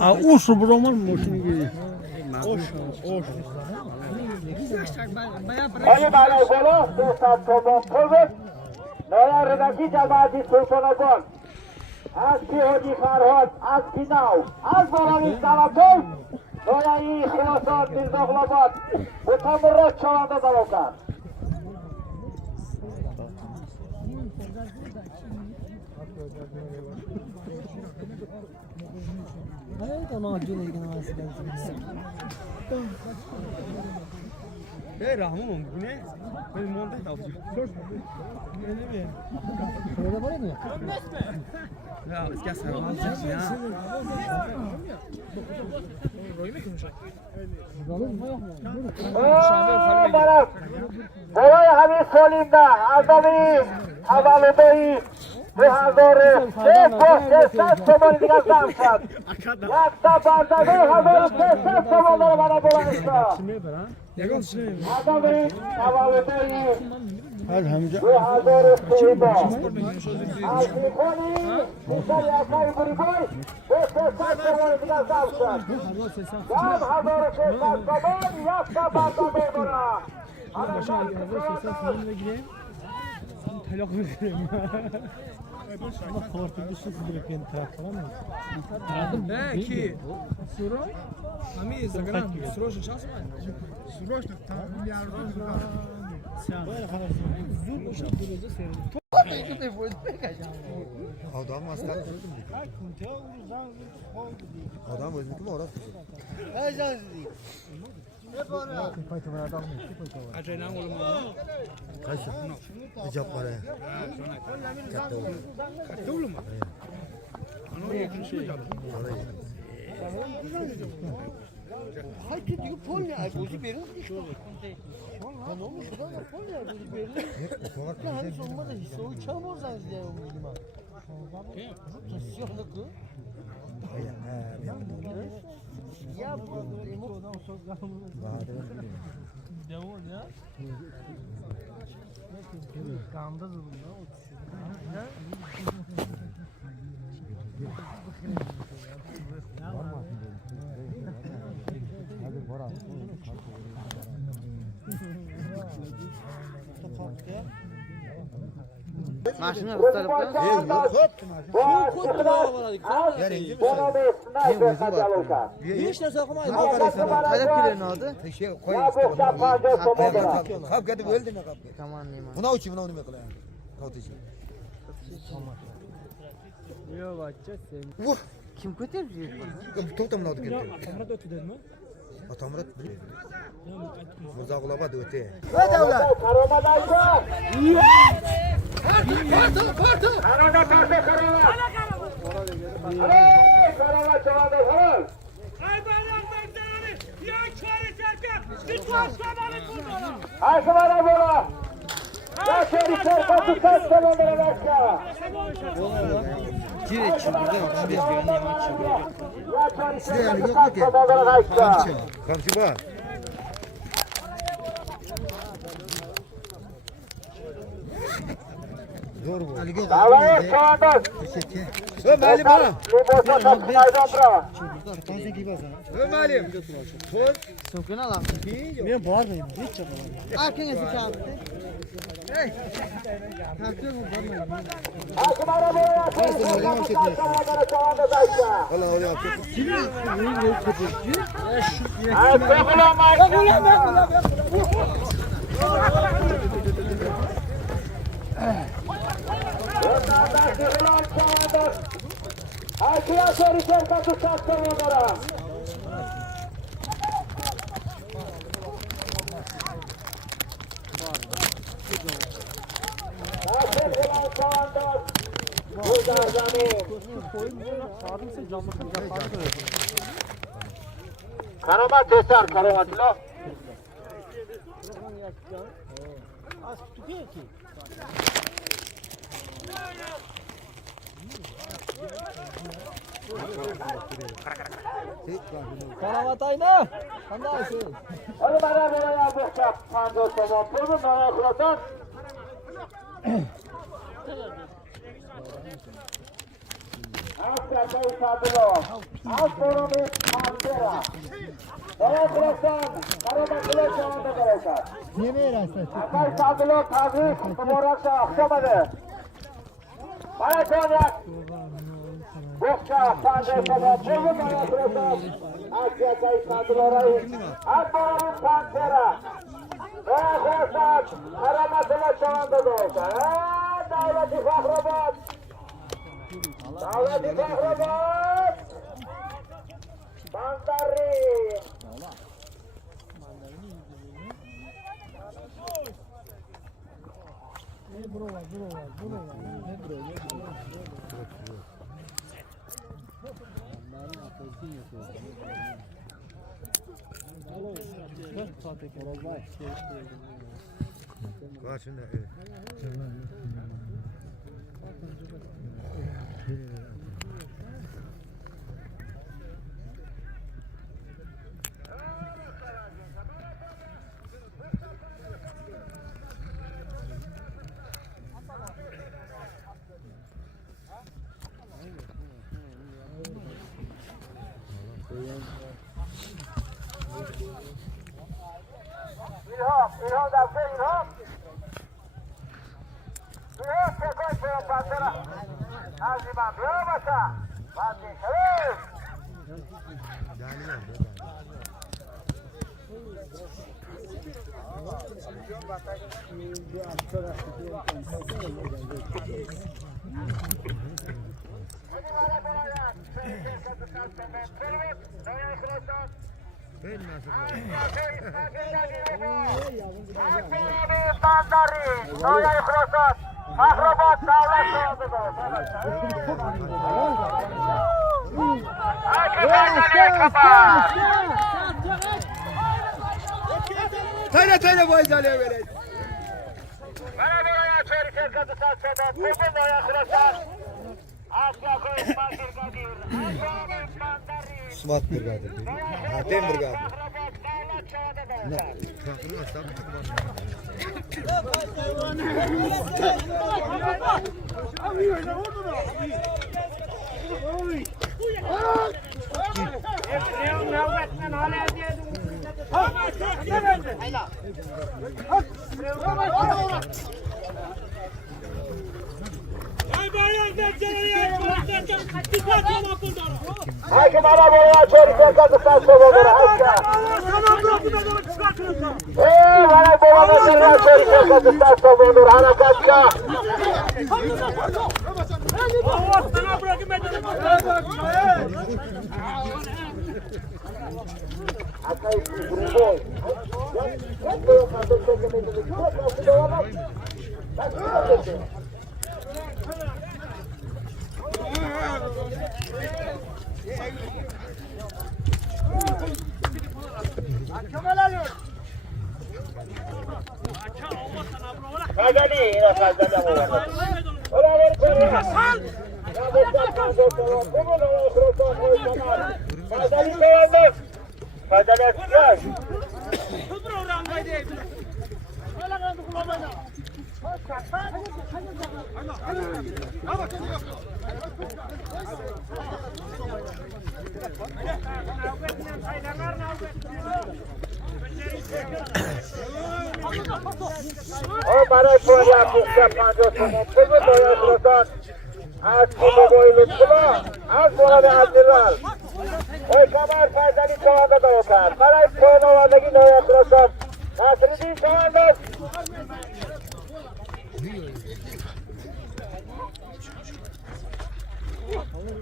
Ya usu burama maşina giriyor. ولی برای بالا 300 تومان پول بود نویا ردکی جماعتی سلطان گل از کی حجی فرهاد از کی نو از بالاوی سلامتون نویا ای خلاصات میرزاغلاباد و تامرات چوانده دلو کرد Hey Rahman bu ne? Ben montaj yapacağım. Ne mi? Şöyle var mı? Ya gel sen alacaksın ya. برای همین سالیم ده اولین اولدایی 2300 تومان دیگه زم شد یک تا بردگی 2300 تومان داره بنا بلندشتا اولین اولدایی Hadi Hamza. 2300 از میکنی بیشتر یکایی بری بای 2300 تومان دیگه زم شد زم 2300 تومان یک تا بردگی برا Telak veririm. Allah korktu düştü direkt beni traktörle. Ne ki? Suro? Hami zagran suro şans mı? Suro işte tam milyardan zor. Sen böyle kadar zor boşa durunca seyredin. Adam hasta. Adam özünki mi orası? Acayip oğlum. Kaç? Icap var ya. Kaçtı oğlum. Ana yakın şey yaptı. Hayır diyor pol ne? Ay bozu verin. Ya ne olmuş ulan? Pol ne? Bozu verin. Ya hani sonunda da hisse o çam olsanız diye umudum ha. Taşıyor da kı. Ya bu Devam ya. Kamda zulüm ya. Hadi bora. Maşını tutarıp da. Hiç ne sokamayız. Talep kilosu ne oldu? Şey koy. Kap gedip öldü ne kap. Tamam neyim. Buna uçu buna onu mekala. Katıcı. Yok açacak sen. Vuh. Kim kötü? To'xtam oldi ketdi. Kamera ötü dedin mi? Atamrat. Muzaqlaba o'ti. Karomadaysa. Karada karşı karama. Karama çavada karol. Ay bayram bekleri. Ya çare serkep. Lütfen samanı kurtarın. Aşmara bola. Ya şeri serkası sen selamlara başla. Direkt burada bak şuraya bir yanına yemek çıkıyor. Ya çari serkası sen selamlara başla. Kamçı var. Zor bu. Davayı çavandan. Ömer'im bana. Bu boşa takmaydan bra. Ömer'im. Toz. Sokuna lan. Ben bağırmayayım. Hiç çabalayayım. Arkana zekalı. Hey. Kalkıyor mu bağırmayayım. Aşmara bola ya çari serkası sen selamlara çavanda başla. Allah oraya atıyor. Ay kokulamayın. Onlardan çıkılan çavandan. Aşıya şeri serkası sen selamlara. Çıkılan çavandan. Burada zamin. Karama tesar karamatla. Karamatayna. Kanda şey. Hadi bana böyle yapmışlar. Pando tamam. Bunu bana kuratan. Asya kayı sabilo. Astronomik Pantera. Bana kuratan. Karama kule çavanda karışar. Yemeğe rastlar. Akay sabilo tazik. Kumorakta akşamadı. Bana çanak. Boşka Pando tamam. Bunu bana kuratan. Asya kayı sabilo rayı. Astronomik Pantera. Bana kuratan. Karama kule çavanda da olsa. Devleti Fahrabat. Devleti Fahrabat. Bandari. Karşında İlham derse İlham. İlham çekoy çekoy pantera. Nazimam bir başa. Fatih Şerif. Noya Khrosan, Akhrobat davlat Tane boyzaleye verin. Bana bir ayağı çeyrek erkası saçmadan, bugün Noya Khrosan. Asla koyma bir Smat brigadir. Hatem brigadir. Ne? Kalkın aslan Hakim ana boya çeyrek erkası saçmadan. Bana boya çeyrek erkası saçmadan. Harakatça. Fazali, yine fazla da var. Ola ver koyma. Ya bu sakın dostum. Bu ne Khrosan oynamak. Fazali koyalım. Fazali atıyor. O bana şöyle yapmışsa pancosunu. Kızı Noya Khrosan. Az kulu boylu kula. Az buna da hazırlar. Oy Kamal Fazali çoğanda da okar. Karay Koynova'daki Noya Khrosan. Nasrıdin çoğanda.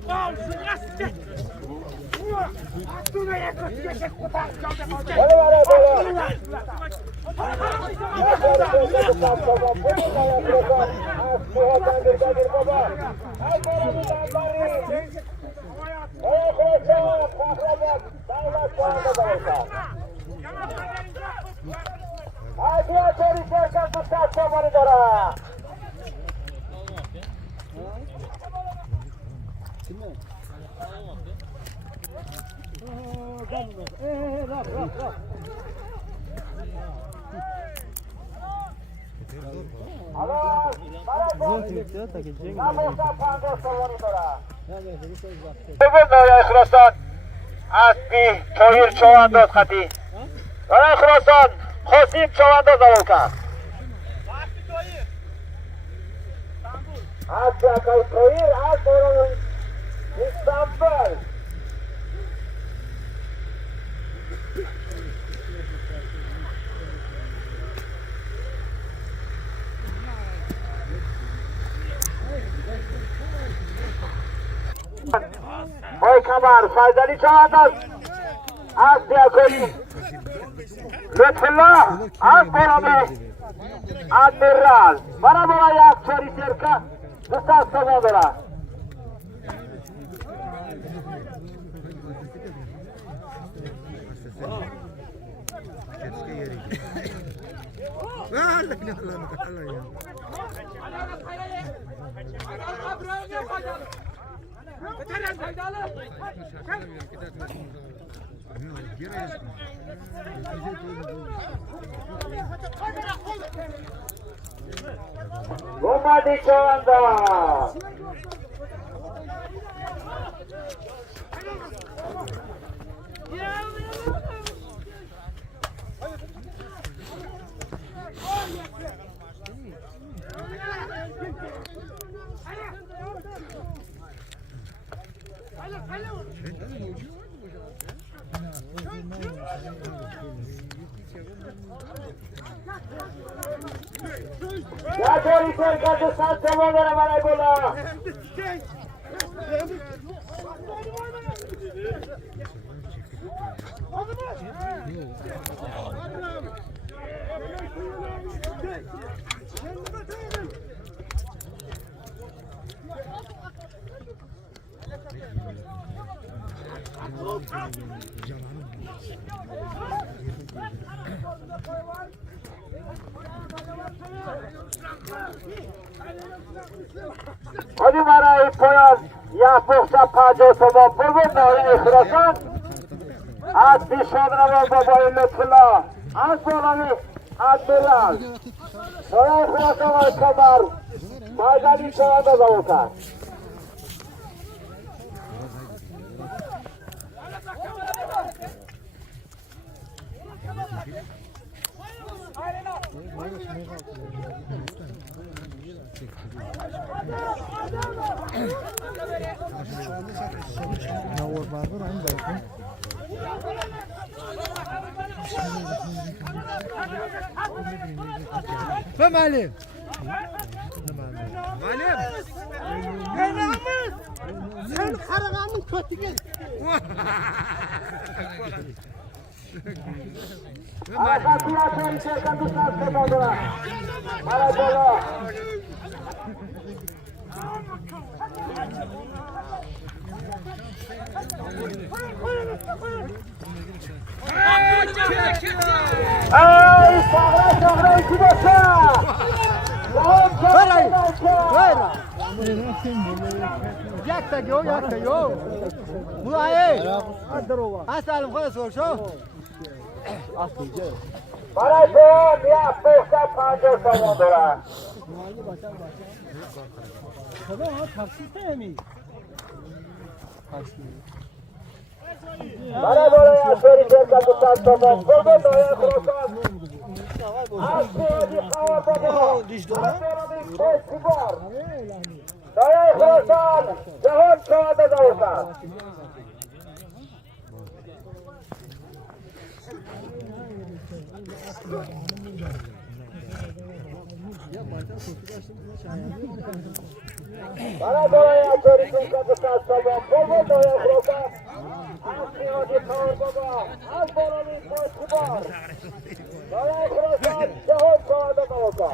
Hadi bana böyle. Bugün Noya Khrosan asbi toyir çoğandoz khati. Noya Khrosan Khosim çoğandoz avulka. Asya kay toyir az oranın İstanbul. Oy Kamal Fazali çoğandoz. Asya koyun. Lütfullah az oranın Admiral. Bana bana yak çori terka. Kısa sonunda. Gumadi Çavanda. Ya çori terka kısa sonunda bana bola. Hadi marayı poyaz ya poğça paco soba bulun da oyunu kırasın. Az bir şodra ve babayı lütfüla. Az olanı Admiral. Oyunu kırasın ay kadar. Maydani çavada zavuka. Ve Malim. Sen Karagan'ın kötü gel. Arkası ya çori terka kısa sonunda. Bana bola. Ay sağra sağra iki başa. Parayı. Hayır. Yak da yo, yak da yo. Bu ay. Asalım kadar sor şu. Bana bola ya poğça paco sonunda. Tamam ha taksite mi? Bana bola ya çori terka kısa sonunda. Bulun da oyunu kırasın. Az bir hava baba. Daya kırasın. Cahon çavada zavuka. Bana boya çori terka kısa sonunda. Bulun da oyunu kırasın. Az bir hava baba. Az bolanı koşkubar. Daya kırasın. Cahon çavada zavuka.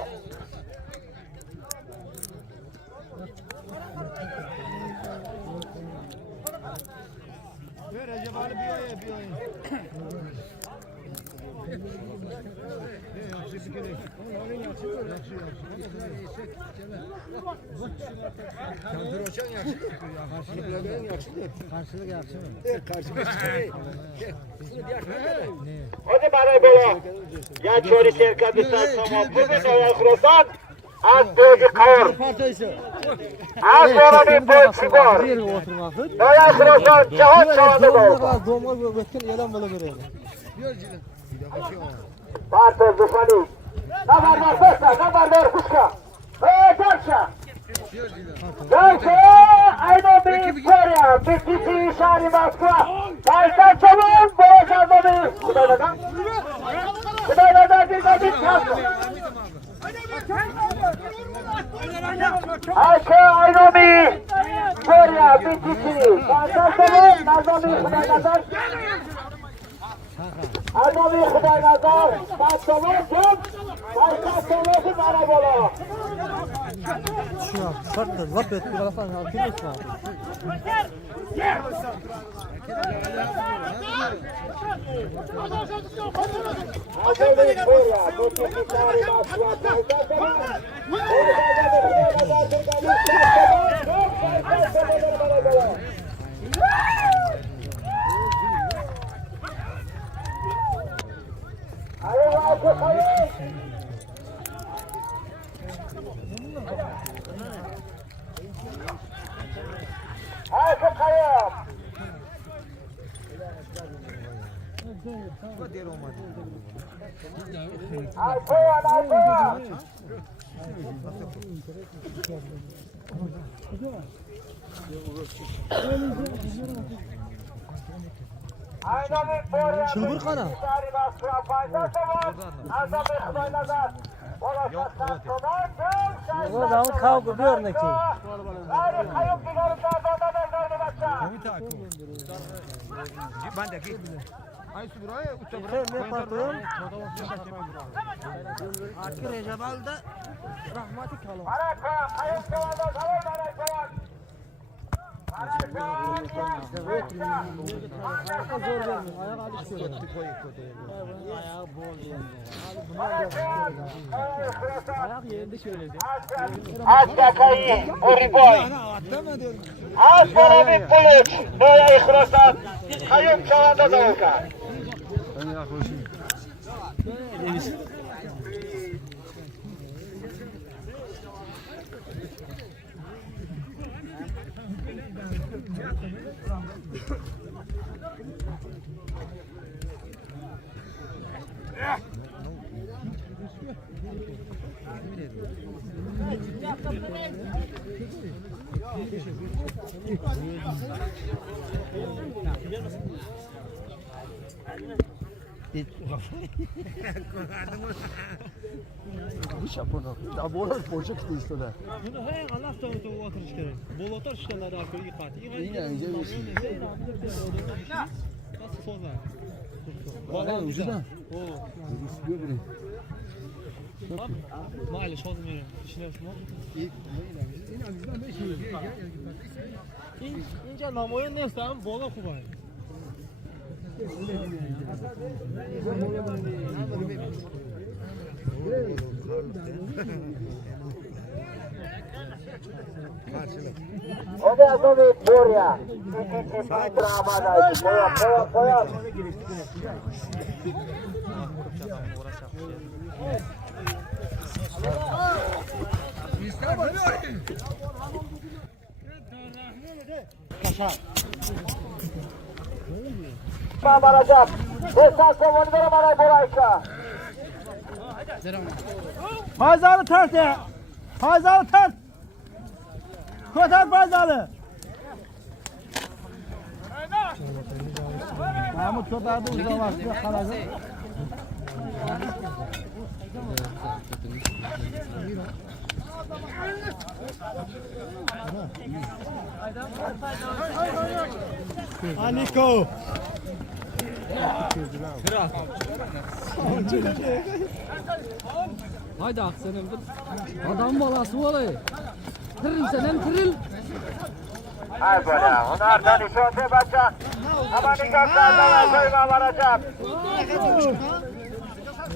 Karşılık yapsın. Hadi bana bola. Ya çori terka kısa sonunda. Bulun da oyunu kırasın. Az bir kavur. Az bolanı koşkubar. Daya kırasın. Cahon çavada zavuka. Domar ve vetkin yalan bana göre. Bartosz Duszani. Nawar Kosta, nawar Kuszka. Dalsza. Dalsza, Ajnobi Victoria. Wycici Szari Moskwa. Dalsza czemu? Bo żadnoby. Kudaj nada, Gilgadi Prasko. Ayşe Ajnobi Victoria. Wycici. Dalsza czemu? Nazwamy Kudaj Nazar. Ajnobi Kudaj Nazar. Patrzą, Ayşe sonrası bana bola. Şuna farklı lap et bir alsan hakim etme. Acele buraya. Bu teknikleri basma. Hayır, hayır, hayır. Hayır, hayır. Alpoyan, Alpoyan. Çılbır kana. O da kavga bir örnek. Ne patron? Akir Recep da rahmeti kalın. Zor vermiyor. Ayak alışıyor. Ayağı bol ayak yerinde şöyleydi. Aşkakayı, Uriboy. Aşkara bir bulut. Böyle ihlasat. Kayıp çavanda davulka. Bu şaponu. Da boğaz poğaça kitle istedi. Bunu hey Allah tanrısı o atırış gerek. Bol atar işlerleri arkaya yıkat. Yine önce bir şey. Nasıl sonra? Valla ucudan. O. İstiyor biri. Maalesef olmuyor. Düşünüyorsun mu? İnce namoya ne istedim? Bola kubay. O da tabii buraya. Koyar, koyar. Bağıracak. Esas savunları bana burayka. Fayzalı tart ya. Fayzalı tart. Kotak fayzalı. Mahmut Kotak'da uzamazdı. Kalacak. Aniko. Haydi aksanım. Adam balası olayı. Kırıl senem kırıl. Ay böyle. Onlardan işe öte bakacak. Ama nikahlardan koyma varacak.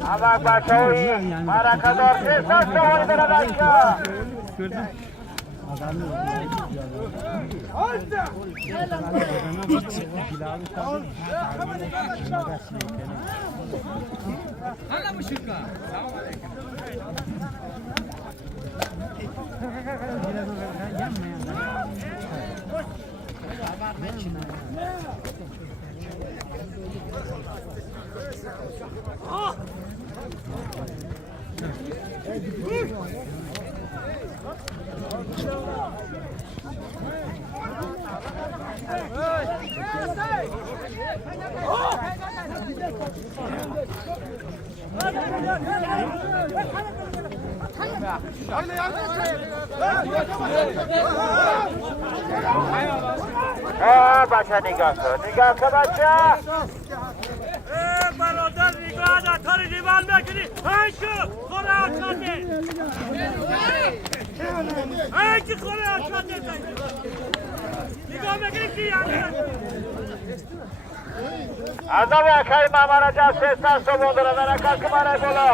Ama başa iyi. Para kadar esas savunları başka. Başa nikahı başa. برادر نگاه دار تا دیوان بکنی هنشو خورا atladı. Ay ki kore atladı. Nigah bekleyin ki yani. Azam yakay mamaraca sesler sobondura da kalkıp aray bolo.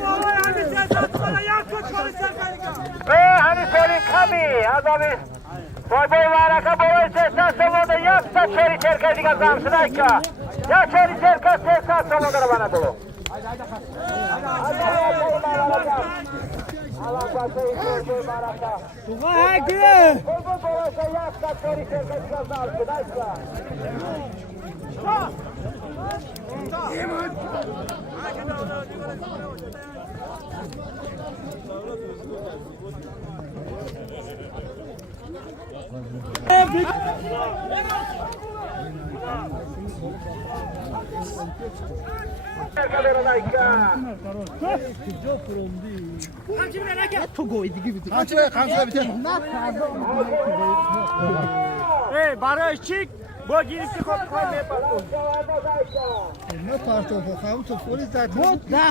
Baba yani sen atmana yak tut konuşsan kanka. Hani söyleyeyim kami azami. Boy varaka bolo sesler sobonda yapsa çeri çerkezi kazam sınayka. Ya çeri çerkez sesler sobondura bana bolo. Hey barışçık. Bu girişi kopar ne yapar? Ne parti o kavu to polis zaten. Bu da.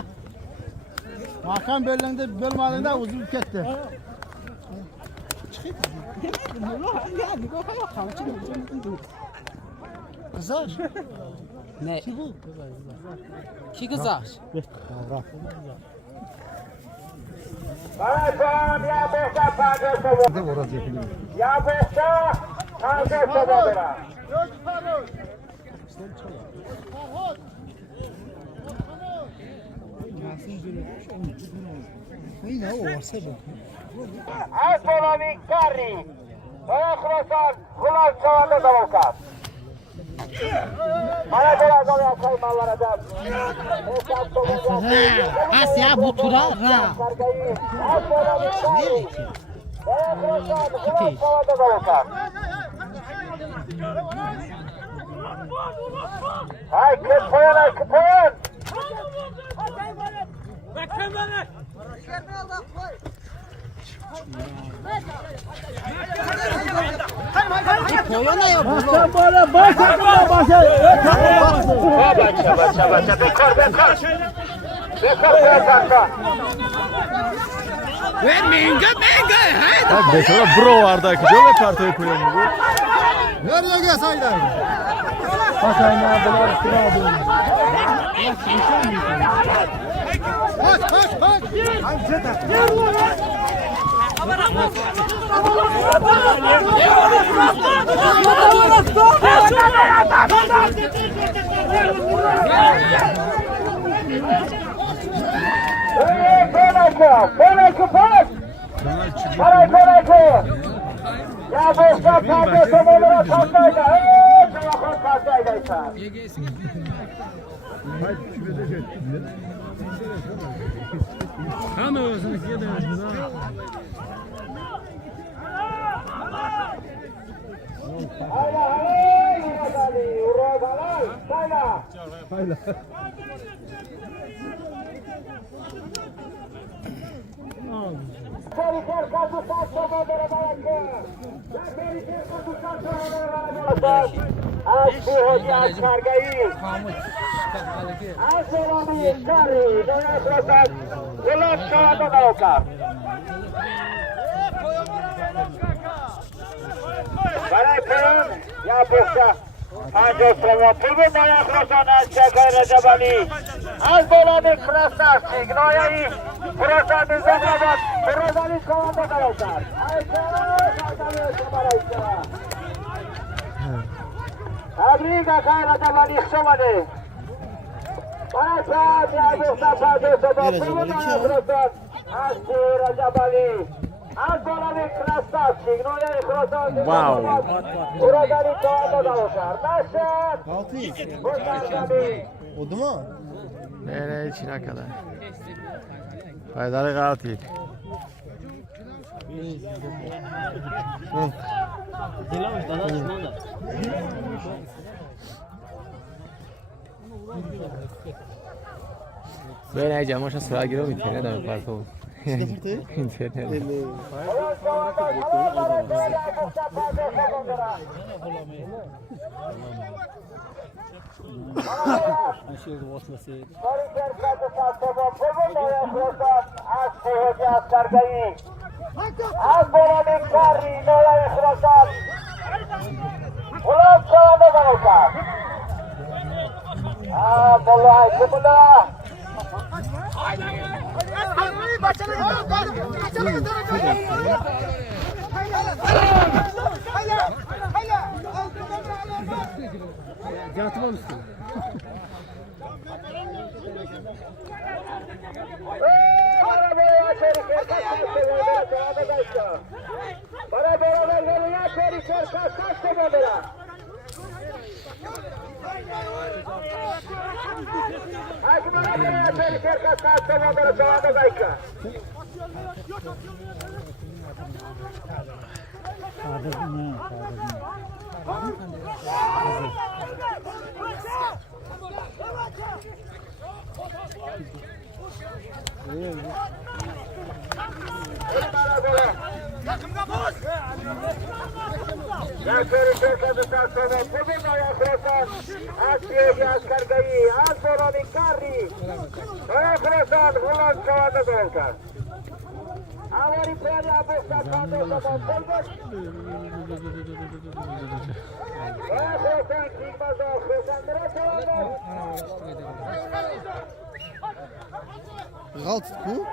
Hakan bölümünde bölüm halinde uzun ketti. Kızar. Ne? Ki kızar? Barışam ya boşa pade sobondura. Ya boşa pade sobondura. Yine o varsa bu. Az bolavik karri. Bana kurasan kulak çavanda da volkan. Bana biraz oraya kaymallara da. Asya bu tura ra. Az bolavik karri. Bana kurasan kulak çavanda da volkan. Hay kıpayın ay kıpayın. Bakın bana. Koyana ya bu. Başa. Bekor. Bekor bırakakta. Bak mesela bro vardı akıcı ve partoyu koyuyor bu. Nereye gelseydin? Kaç. Penaltı pas. Penaltı. Ya boşta perde sobondura patlaydı. Cevapın patlaydıysa. Ya boşa. Ancak sonra pulgun bayan krosan çakar Recep Ali. Az dolanık krastarçık. Noyayı krosan bizden kapat. Krasani kovanda kalırlar. Abriga kay Recep Ali xşamadı. Bana saat ya boşa pade soba. Pulgun bayan krosan. Az Recep Ali. Az dolanık krastarçık. Noyayı krosan bizden kapat. Krasani kovanda kalırlar. Nasıl? 600. Boşa Oldu mu? Nereye içine kadar. Faydalı kaltık. Ben ayacağım aşağı sıra giriyorum internet de parça oldu. İnternet. Az bolaning karri nola ikhrosat. Ulan çavada kalacak. Vallahi kimla? Para beraber geliyor içeri kaç sebebiyle. Hadi beraber içeri kaç sebebiyle cevabı dakika. Yakari çerkası sarsana, bugün ayakrosan, Aksiyeci askargayı, az boranın karri, ayakrosan, ulan çavada dolkar. Avari prani abukta kandı zaman bulmuş. Ayakrosan, çıkmaz ayakrosan, nereye çavada? Galt bu.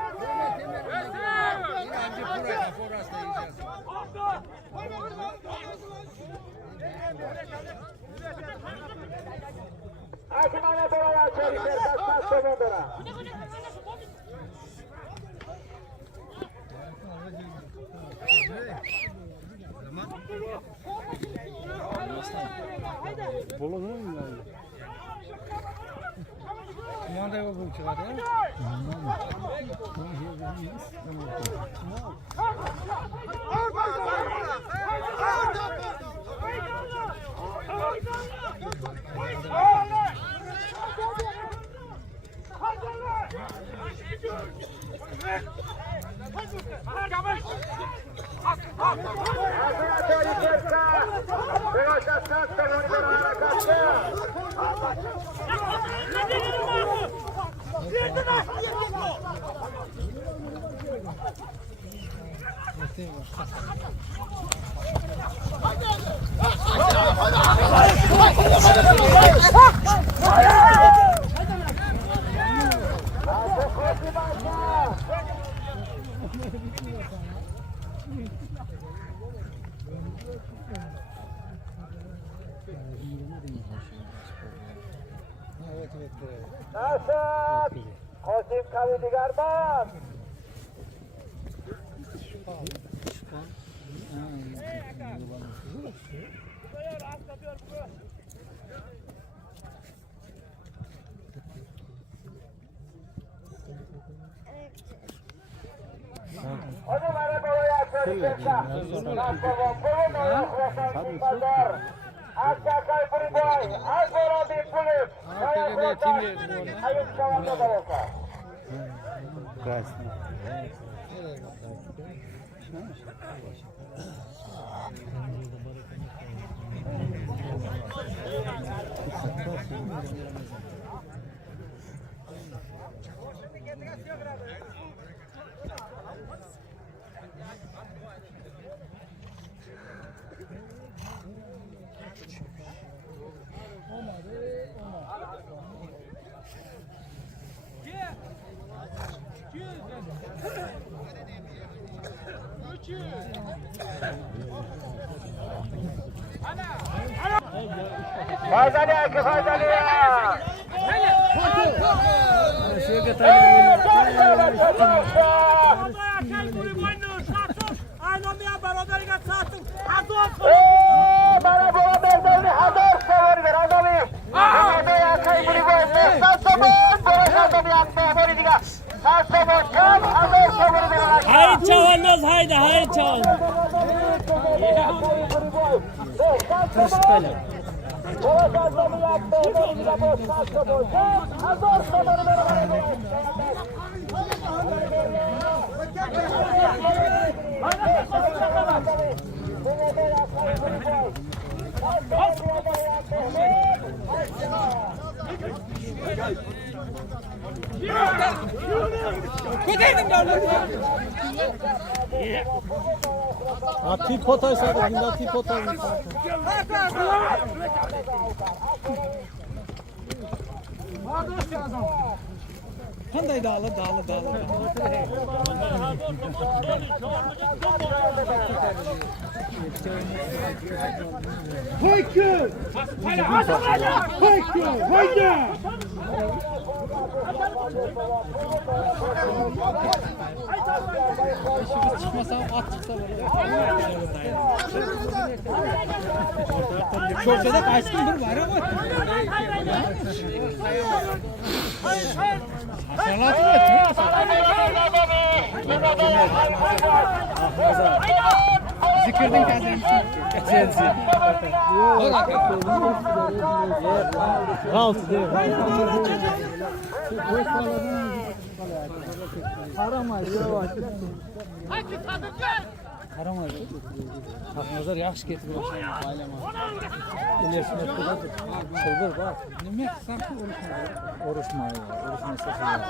Akimane boraya çelikler kaçmaz sonundara. Kumanda yok bu çıkardı. Akimane çelikler kaç. Bevaşa kaç sonundara kaçtı. Nasat, Kosim kami digarban. Hadi bana buraya çelikler. Akakay Buriboy, Azora bin Kulüp, Ayıp Çavanda Baroka. Faydalı ki faydalı ya. Bana bu haberlerini haber sever adamım. Bana ya kay bunu böyle saçma böyle yapma böyle diga. Saçma çam haber sever bana. Hayır çavanız haydi hayır çavan. Kırıştayla. Thank you. Ati potay sadı, bunda ati potay. Kanday dağlı. Haydi! Çıkmasam at çıksa Çorsada kaçtın bir var ama. Salatı etmiyor. Zikirden kazançı. Altı değil. Haramaydı. Haknazar yaxshi ketib boshlaydi aylama. Universitetda şurada bak. Nima qilsam urushmaydi. Urushmasa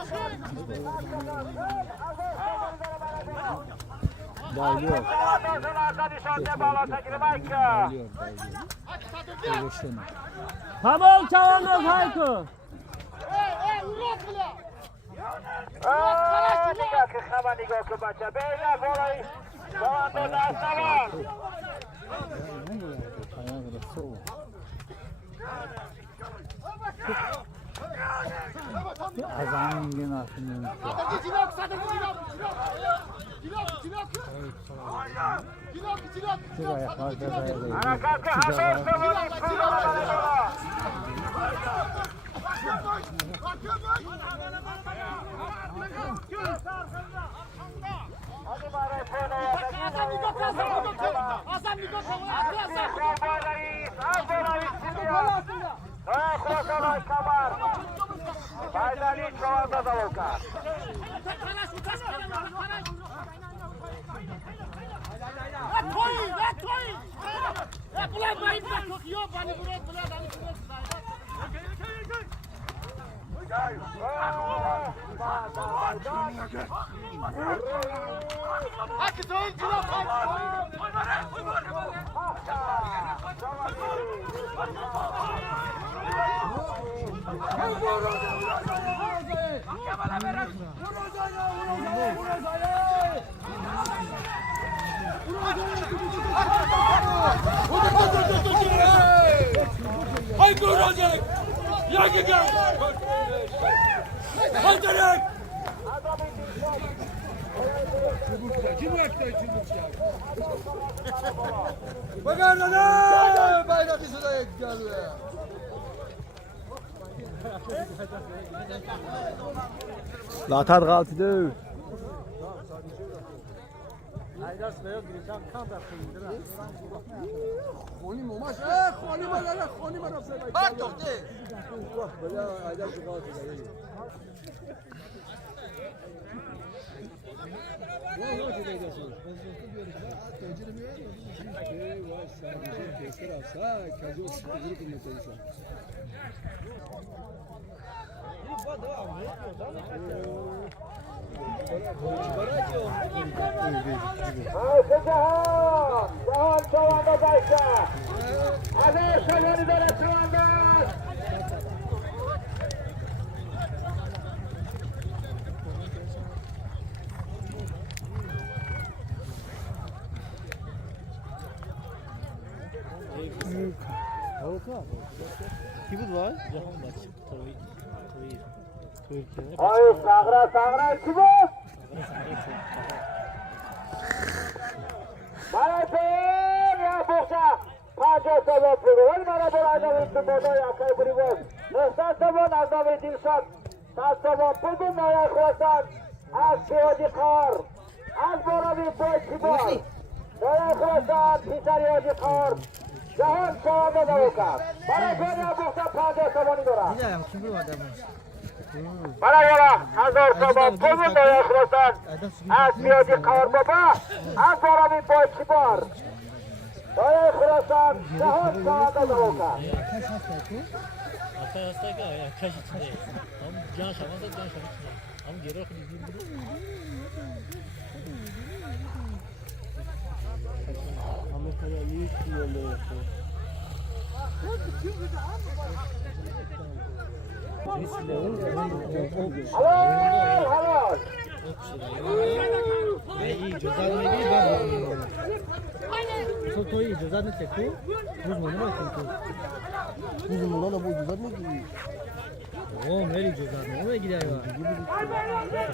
Dağılıyor. Tamam çavanız Hayko. نگاه که خبر نگاه که بچه بیله برای جوان دو دست نوان Azamın yine aklımda. حرکت که همه سوانی Latar qaltıdı. جهان شوانده بایسته هزار شوانی داره شوانده Ay sagra kim o? Bana sen ya boşa. Paca sabah pırıl. Bana burada bir boda yakay burivol. Nesta sabah nazda dilşat. Ta sabah pırıl naya khurasan. Az behoji khar. Az bora bir boy kibar. Naya khurasan pisari hoji khar. Jahan şavanda da oka. Bana sen ya boşa paca sabah nidora. Bilmiyorum kim bu adamı. Bana yola hazır sabah pırıl naya khurasan. Az behoji khar baba. Az bora bir boy kibar. دایه خراسان جهان شهاده دوکر Altay hastayken ya kaç içinde. Ama can şamansa can şaman içinde. Ama geri okul izin biri. Amerika'da iyi yerler yapıyor. halal halal İyi cezanı ne gibi ben çok iyi cezanı çekti. Biz bunu ne çekti? Bizim ona da bu cezanı ne gibi? Oo meri cezanı. Oraya gidiyor ya.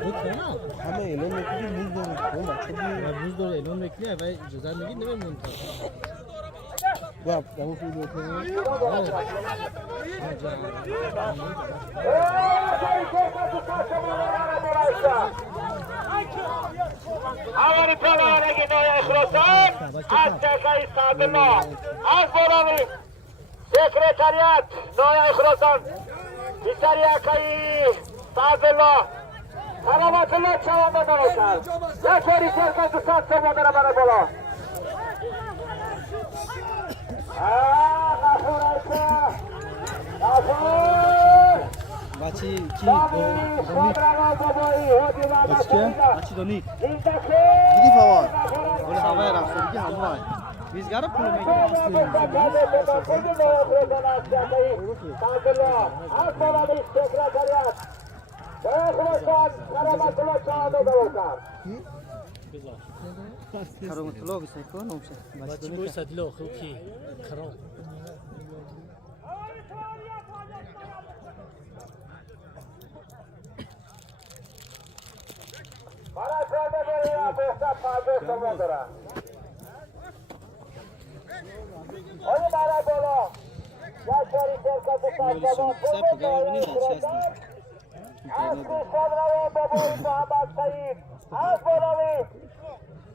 Bu sana. Ama elon bekliyor buzdolabı. Ama çok iyi. Ya buzdolabı elon bekliyor ve cezanı ne gibi bunu? Bak ben şöyle yapıyorum. Avani pelare gidoya Khurasan az tekayı Sadullah az boralı sekreteriyat Noya Khurasan Bisariyakayı Sadullah Karamatullah çavanda dalokar Yakori serkazı satsa modara bana bola Gafur Aysa Gafur Maçı ki maçı dönük. Gidip hava. Böyle havaya rastladık ki hava. Biz garip pulu mekik Karamatullah bir sayfa ne olmuş? Maçı boyu sadile okul ki. Karo. Para prende veria questa fase comodora. Ogni marabolo. Ya fuori cerca di salvare. Sempre ganha menino chesta. Asli Sadravo Babur Muhammad Said. Asbolavi.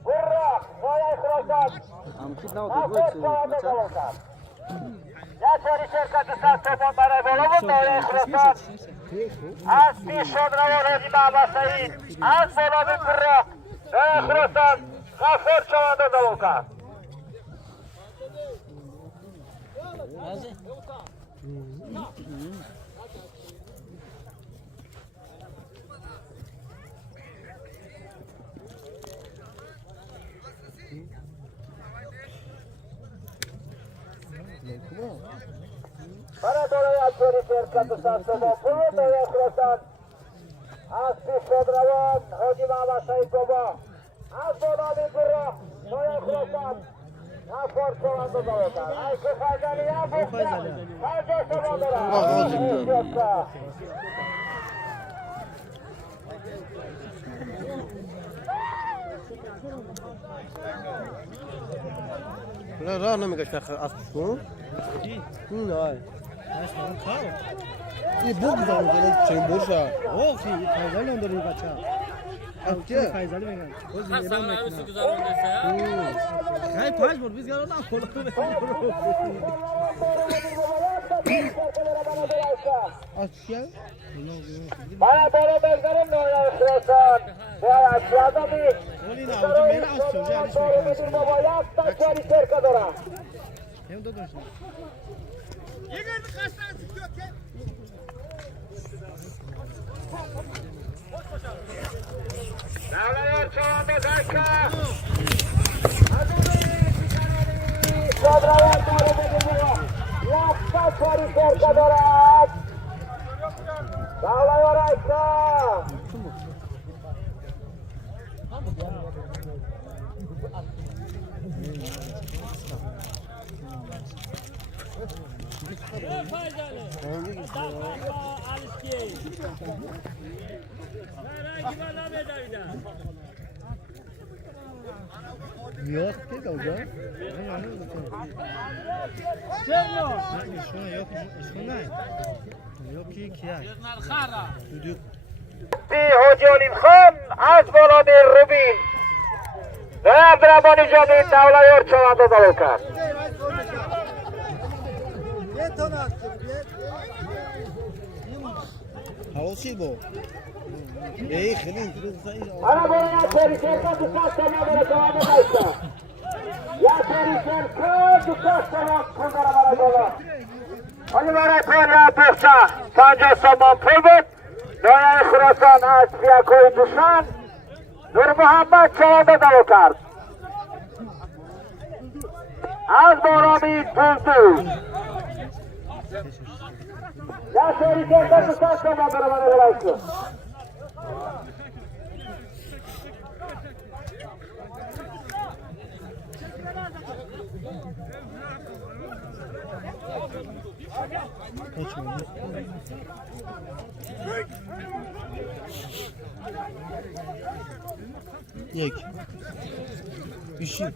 Gurra. Noya Khurasan. Amkit ne oldu? Maça. Ya fuori cerca di salvare marabolo. Noya Khurasan. Asli Sadravo Muhammad Said. Asbolavi Gurra. Noya Khurasan. Gafur çavanda davulka. Para dolaya çori cercato santo puto ya Khurasan. Asli Sadravo Muhammad Said baba. Asbolavi Gurra. Noya Khurasan. Gafur çavanda davulka. Ay ki faydalı ya bu. Faydalı çavanda. لا لا انا ما قاعد اخر اصلا لا İyi bu güzel güzel şey borsa. O ki faydalı öndürüyor kaça. Akçe. Faydalı mı yani? O zaman ne yapıyorsun güzel öndürse ya? Hayır faiz bor biz gelen kolay. Akçe. Bana böyle bezlerim Noya Khurasan. Bu aşağıda bir. Olina o mera asıl ya Bir baba yapta çori cercadora. Hem de dönüşün. Dağlar çağında dakika. Sadravan doğru gidiyor. Yapta çori cercadora. Dağlar Aysa. Yok ki de o da. Şuna yok şuna. Yok ki ya. بی حجالی خان از بالای روبین و عبدالرحمانی جامی دولایار چوانده دارو کرد Havası bu. Ey خیلی انا باید چهری شرکت ساست ما برای چوانده داشتم یا تریشن که دوست شما پول داره برای بالا آنی برای پول یا بخشا 50 تومان پول بود نایه خراسان از پیاکوی دوشان نور محمد چواده دلو کرد از بارامی دوزدو یا تریشن که دوست شما داره برای بالا یک بیشی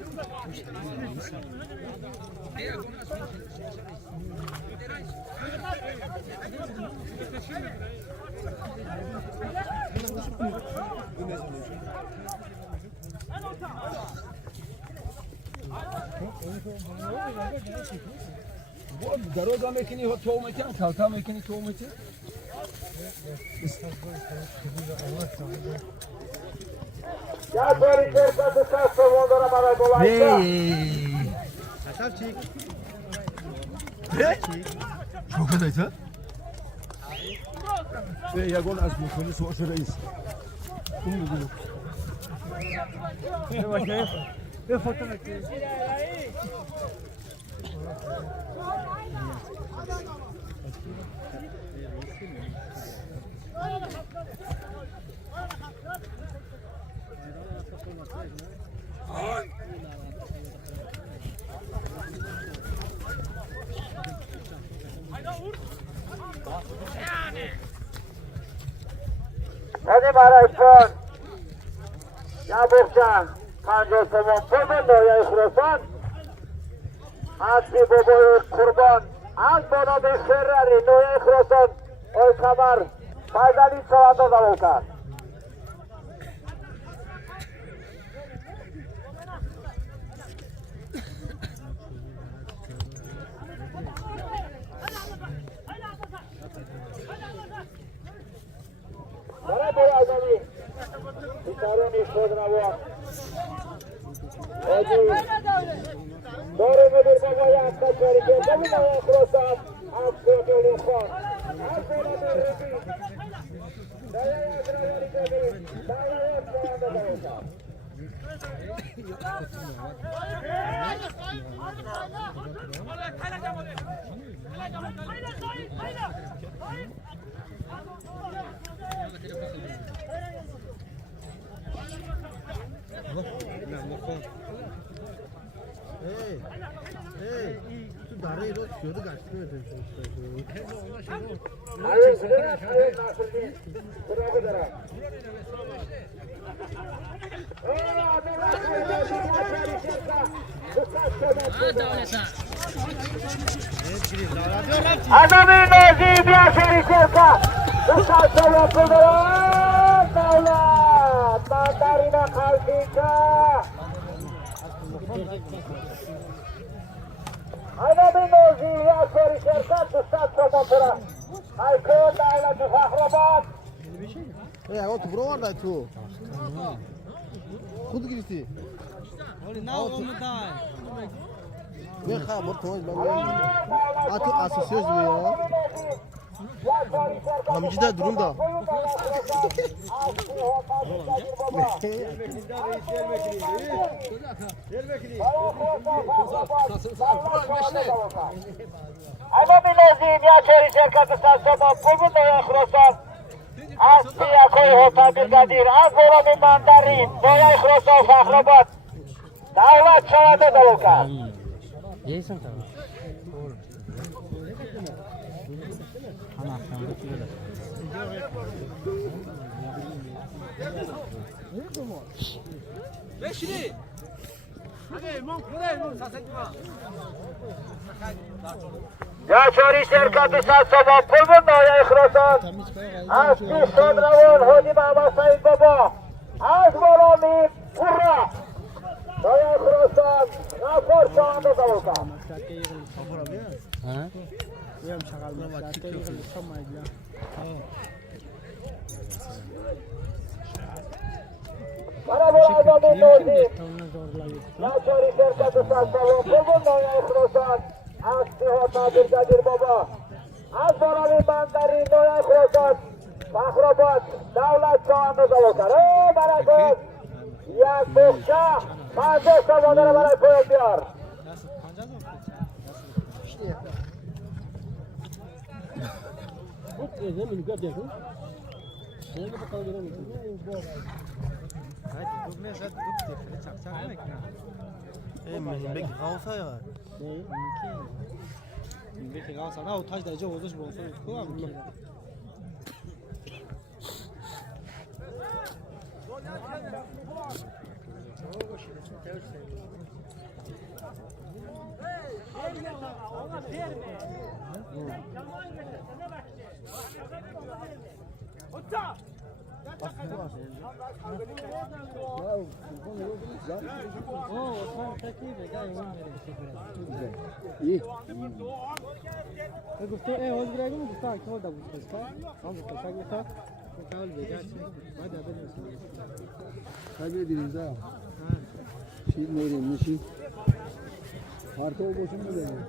دروازه میکنی تو میکنی کلتا میکنی تو میکنی یا باری شرکت دوست شما داره برای بالا حساب چیک Çok adaysa? به یگان از میکنی سوال شده ایست اون میگونی به فوتو نکنی یعنی برای پول یا بخشن 50 تومان پول بود نایه خراسان از بی بابای قربان از بالا به خراری نایه خراسان اوی کمر فیضلی چواده دلو کرد برای برای آزمی بیتارونی خود نوا داره مدیر بابای اکتا چاری که دمی نوی خراسان از کوتولی خان از بالا بیرکی دایه از روانی کبیر دایه از چواده دلو کرد تو داره رو شده گشته بده آره سیدن آره ناصرالدین خدا بداره آدمی نازی بیا شری شرکا دوستان شما بداره دولت مادرین خلقیکا آدمی نازی بیا شری شرکا دوستان شما بداره ایکون دولت فخرآباد آقا تو برو وارد تو خود گرفتی نه اون نه خبر تو اتو اساسیوز بیا همینجا درون دا اما بینازیم یا چهری شرکت سلسما پول نوی خراسان از پیاکوی هوتا بزدیر از برام مندرین نوی خراسان فخرآباد دولت شواده دلو کرد بشینی یا چهری شرکت سلسما پول نوی خراسان از پیشتان روان حاجی محمد سعید بابا از برامی قرا نوی خراسان غفار شواده دلو کرد برای آدمی نوزی ناچاری شرکت سلطان بگون نویای خراسان از سیحات نادر جدیر بابا از بانوی بندری نویای خراسان فخرآباد دولت شاه نزاو کرد برکت یک بخشه 50 سواده رو برای پایان بیار Kaybediniz ha. Şimdi ne diyeyim, şimdi parti olmasın mı diyeyim?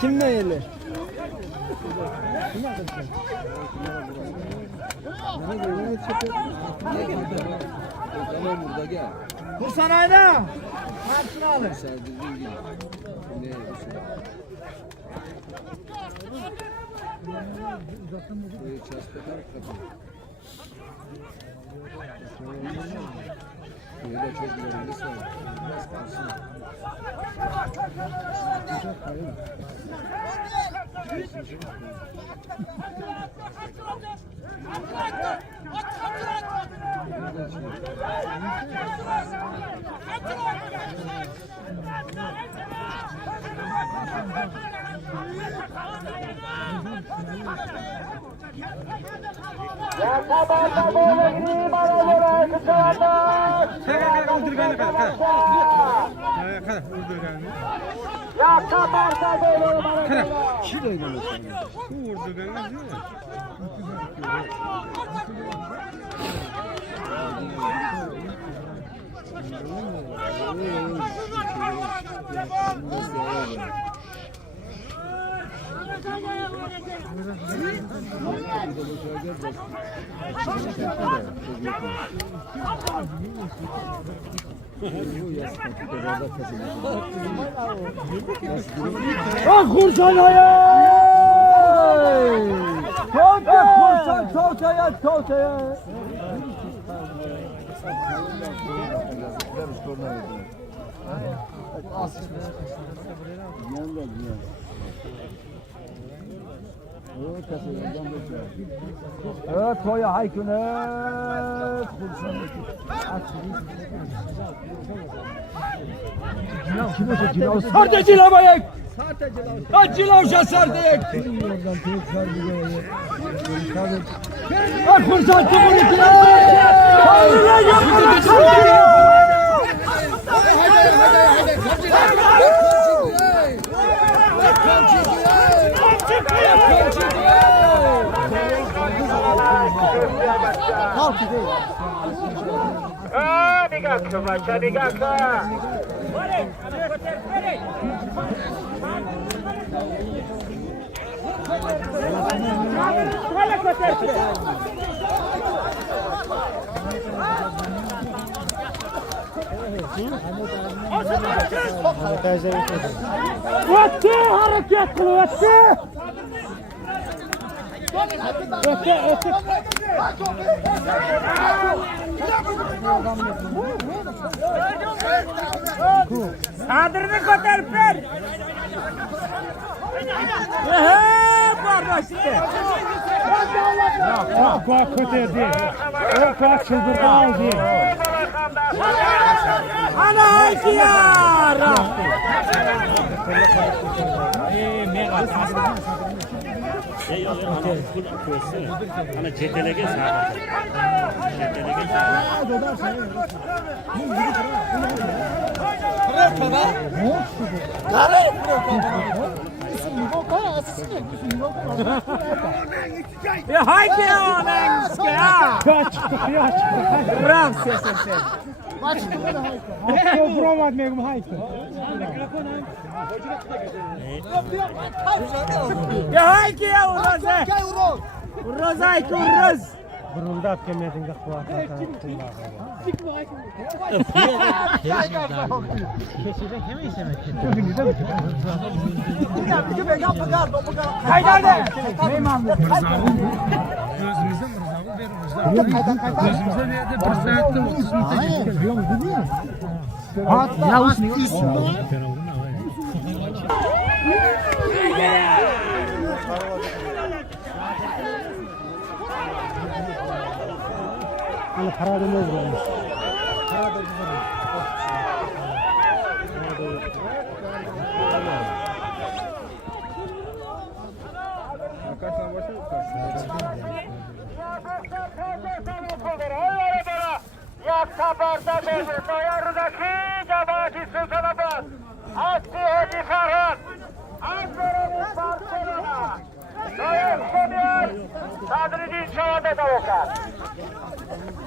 Kim ne yerli? Kursan ayna! Marşını alın. Kursan hayal! Kursan totaya! Evet, toya haykünet. Sarte cilamayek. Kaç cilavşa sardık. Kursan tıkırı Digakka başa digakka. Öttü, hareket kıl, öttü. Öttü. Sadrını kotar per. Kardeş işte. Yok, kötü değil. O çıldırdan değil. Ana ihtiyar. Ana cetelege sağ. Cetelege Ya haydi ya lan işte ya. Kaç çıktı. Bırak sesini. Hakkı vuramadı megum haydi. Ya haydi ya Uroz. Uroz haydi Uroz. Burunda kemedin gakwa. Haydi de. Gözümüze verdi bir saatte 30 metre. Ya üstüne. Hani para da ne olur? Yakta barda devir, doyarındaki cemaati Sultanabad. Asli Hoca Ferhat. Ankara'nın Barcelona. Doyar Somer. Sadreddin Çavada Davukat.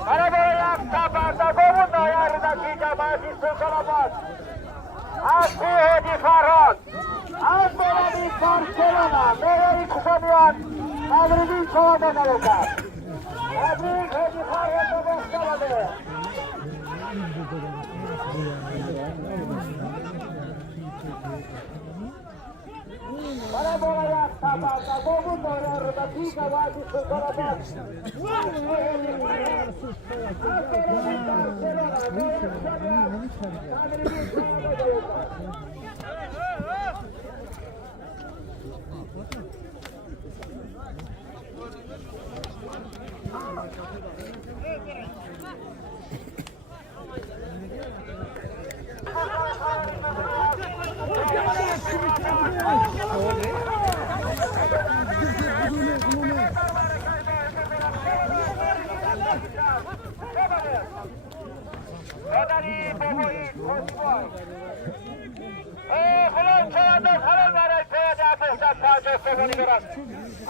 Arabaya yakta barda devir, doyarındaki cemaati Sultanabad. Asli Hoca Ferhat. Ankara'nın Barcelona. Nereye kuşanıyor? Sadreddin Çavada Davukat. Tebrik Hoca Ferhat'a başlamadı. Para bolaya tabaka bogun doyarında tika vadi Sultanabad.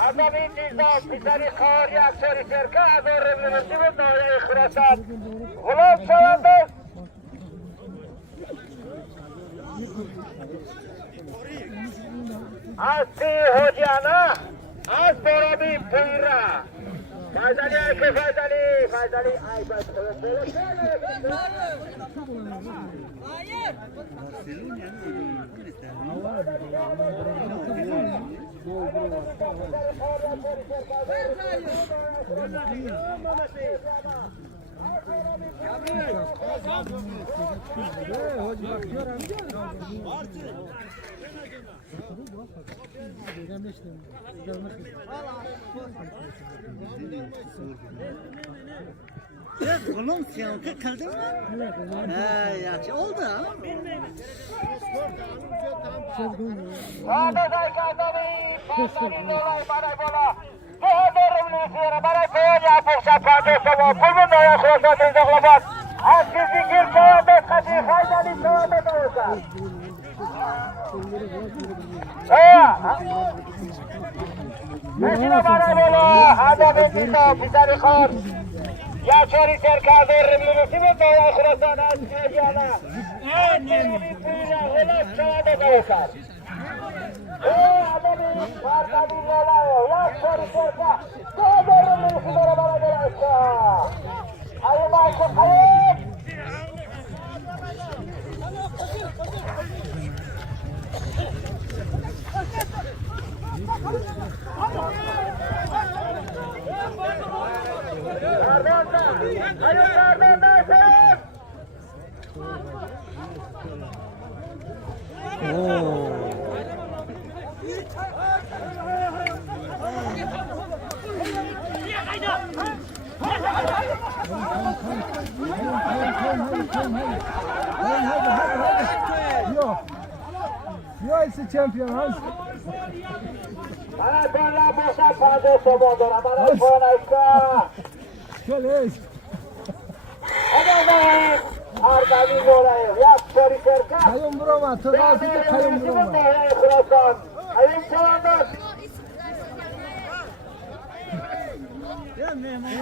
Adamın nizam, bizleri kari aksari serka, azor revlüsü ve nari khurasan. Gulam şavandır. Asli hocana, az borabi peyra. Faydali ayke faydali, faydali ay hayır. Oğlum sen kaldın mı? He yaxşı oldu ha. Sağda zaykadami, pasani dolay baray bola. Muhadarım lüsiyara baray koya poksa pade sabah. Kulmun doya kurasa tezdaklabat. Hakkı zikir çavada kadi faydalı çavada da olsa. Meşine baray bola. Adamın nizam, bizleri kar. Yaşari serkazı rivlüsü ve doya kurasa nazi yana. Adamın pıyla hulak çavada da olsa. Adamın parkabin olay, yaşari serka. Doğru rivlüsü de bana gerekse. Ayım ayşe kayıp. Kardan da, hayır kardan da, Yo esse champion Hans. Maracanã, boşa fazla somodora. Maracanã. Şöyle. Hadi be. Arkadan oraya. Yap seri serka. Kayın burama. Tırnağıda kayın burama. Kayın çalanlar.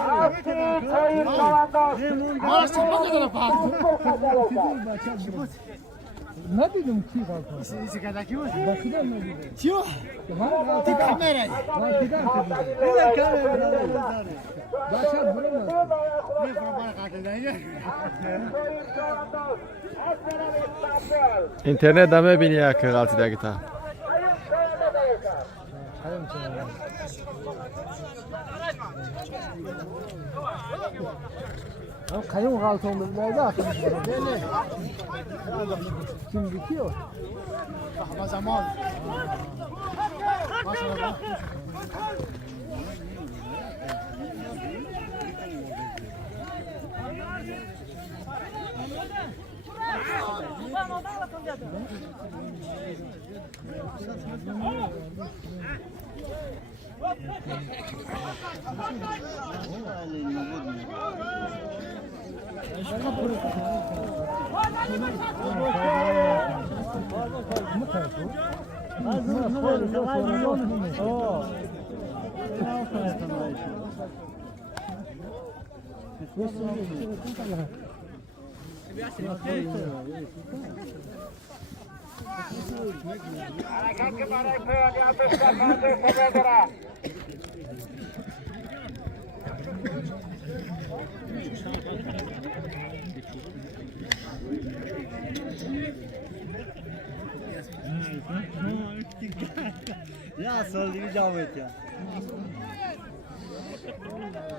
Asti kayın çalanlar. Ne dedim ki kalkan? İsikadaki var. Bakıdan mı dedim? Yok. Ti kamera. Bakıdan mı dedim? Ne kamera? Başar burama. Ne bana kalkacak? İnternet dame biniyor ki altıdaki ta. Kayın çalanlar. Kayın kalkanında nerede atmış? Kim bitiyor? Ama zaman. Maşallah. Ya sol gibi cevap et ya.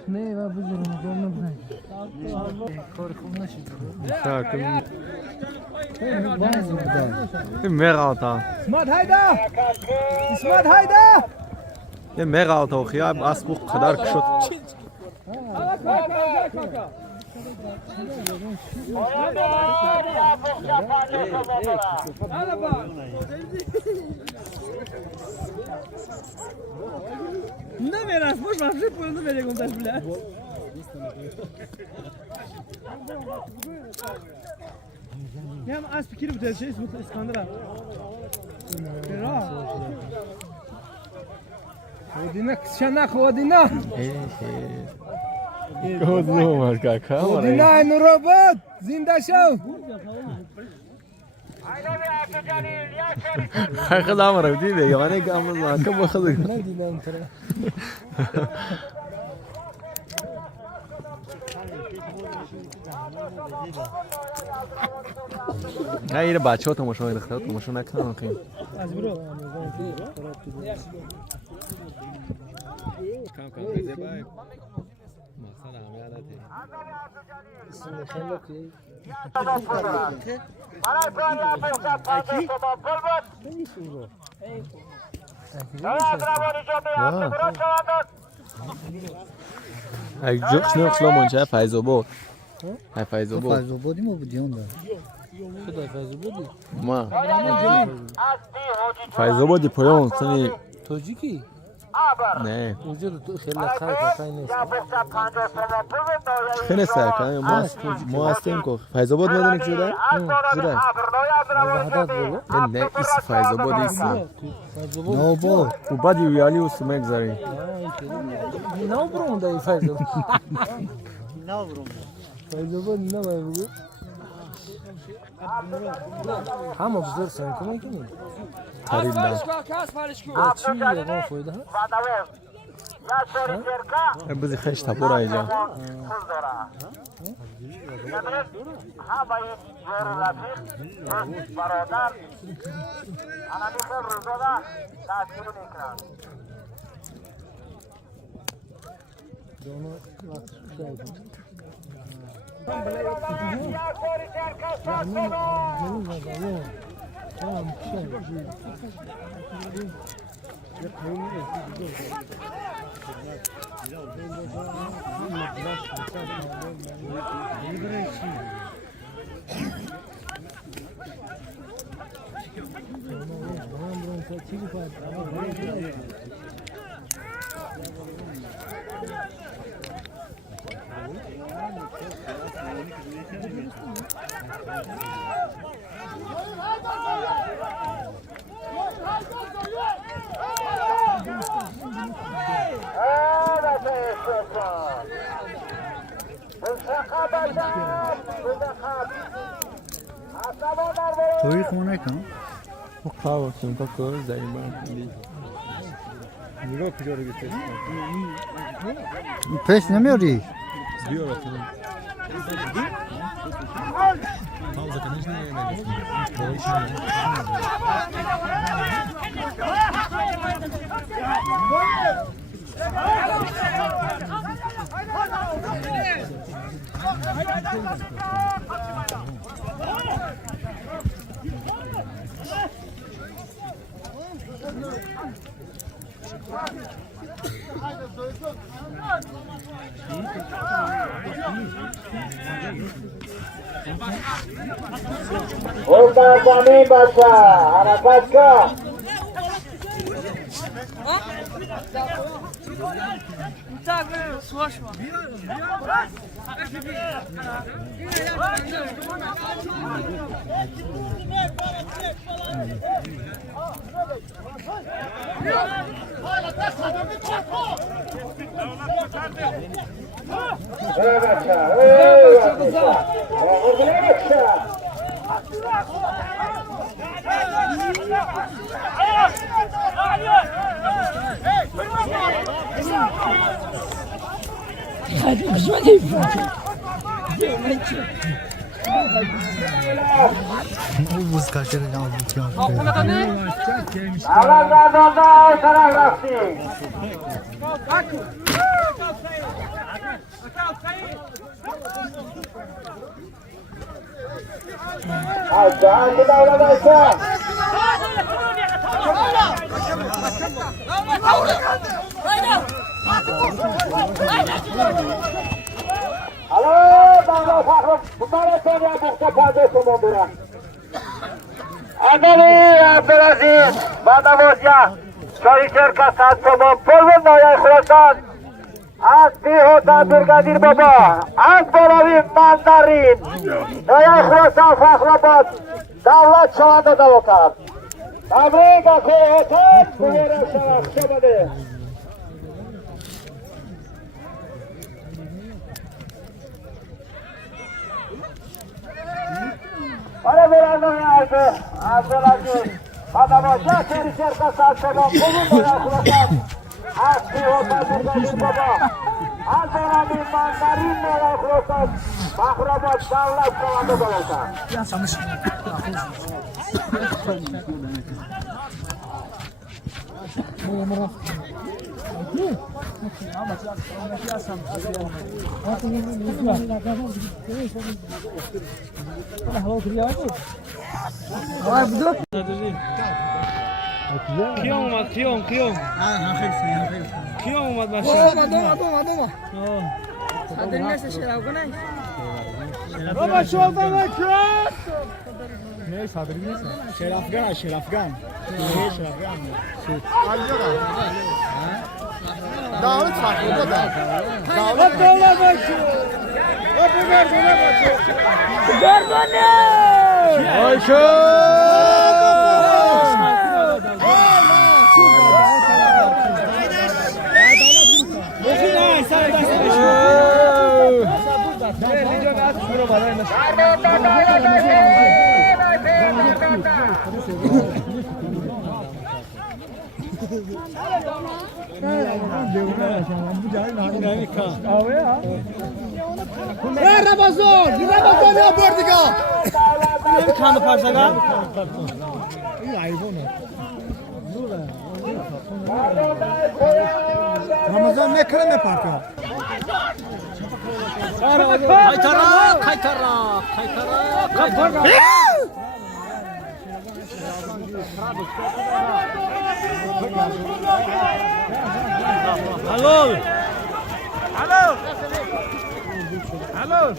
Ne var bu durumu görmem ben. Korkumda şimdi. Takım. Bazı burada. Meralta. İsmat hayda! İsmat hayda! Ya Meralta okuyor. Az bu kadar kuşut. Ne meras, boş ver, bir pulunu verecek ondan bile. Ne ama az fikir bu tez şey İskandar abi. Kira. Odina kışana kodina. Gözlüğüm var kaka. Odina en robot. Zinda şov. Kaka var değil mi? Yani gamız var. Kaka bakalım. Ne dilen tere. Hayır بچه‌ها تماشا نکنن تماشا نکنن خیلی Az bro. کم کم بده بای مقصد عملیاته اگه جوش نخلا منچه فیض‌آباد فیض‌آباد Fazla mu bu diyorsun da? ما فیض‌آبادی پایان سنی Tojiki. نه Ucuz tu خیلی خیلی خیلی خیلی سرکنه ما هستیم که فیض‌آباد میدونی که شده؟ شده Vahdat böyle. نه ایست فیض‌آباد ایست Ne bu? و بعد یویالی و سمک زاری Ne olur onda ifade? Ne vurum? Fayda ne var bu? Ama güzel sen kuma ki? قریب Ya çiğ ya ne fayda? نه بزی خیش تپور ایجا توی خونه کن Bravo, sunt acolo, dai, نگاه کجا رو گرفته پیش نمیاری Diyor bakalım. Tam zaten hiç ne yemedim. Oradan zamin başa. Harakat kal. Так, сложно. Evet ya. Evet. Evet ya. buz kaçıracağım Allah razı olsun. Sana rastlayın. Aşağı, hadi davran aşağı. Alo, davran fahrım. Bunlara sonra bukta pazesi mondura. Adali Abdülaziz, Badamozya, Şahişerka Satsomon, Polvun Noyay Khurasan, Az Bihoda Birgadir Baba, Az Bolavim Mandarin, Noyay Khurasan Fakhrabad, Davlat Şavanda Davotar. Tabrik akı otan, kuvvera şaraf şebadı. Bana verenler yazdı, Abdülaziz, Badamozya, Şahişerka Satsomon, Polvun Noyay Khurasan, Az Bihoda Birgadir Baba, Az Bolavim Mandarin, Noyay Khurasan, Fakhrabad, Davlat Şavanda Davotar. کیام اومد کیام کیام اومد باشه بابا شوفا مکرات نه صادری نیست شرافگان دعوت farklı da دعوت دولت باشه و بگردونه باشه Ramazan ya bordika kanı parçalar Ramazan ne kadar ne parka Hallo. Hallo. Hallo.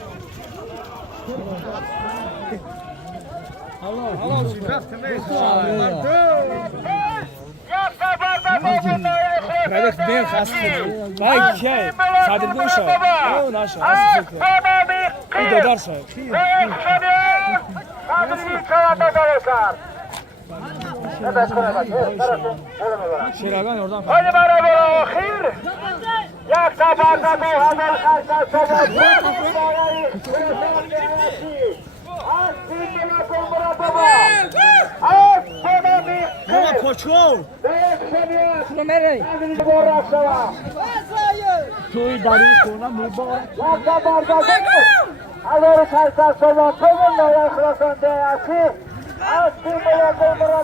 Hallo, Sie dachten nicht. Radek ben خسته. Vay şey. Sadir Gülşah. O naşa. İyi de derse. Şiragan oradan. Hadi beraber ahir. Yakta barda 2000 kaçta sonra. Baba koço. توی داری کنم میبارد اگر چند سال بگم نیا خلاصانده اصی از تیم یا گل مرا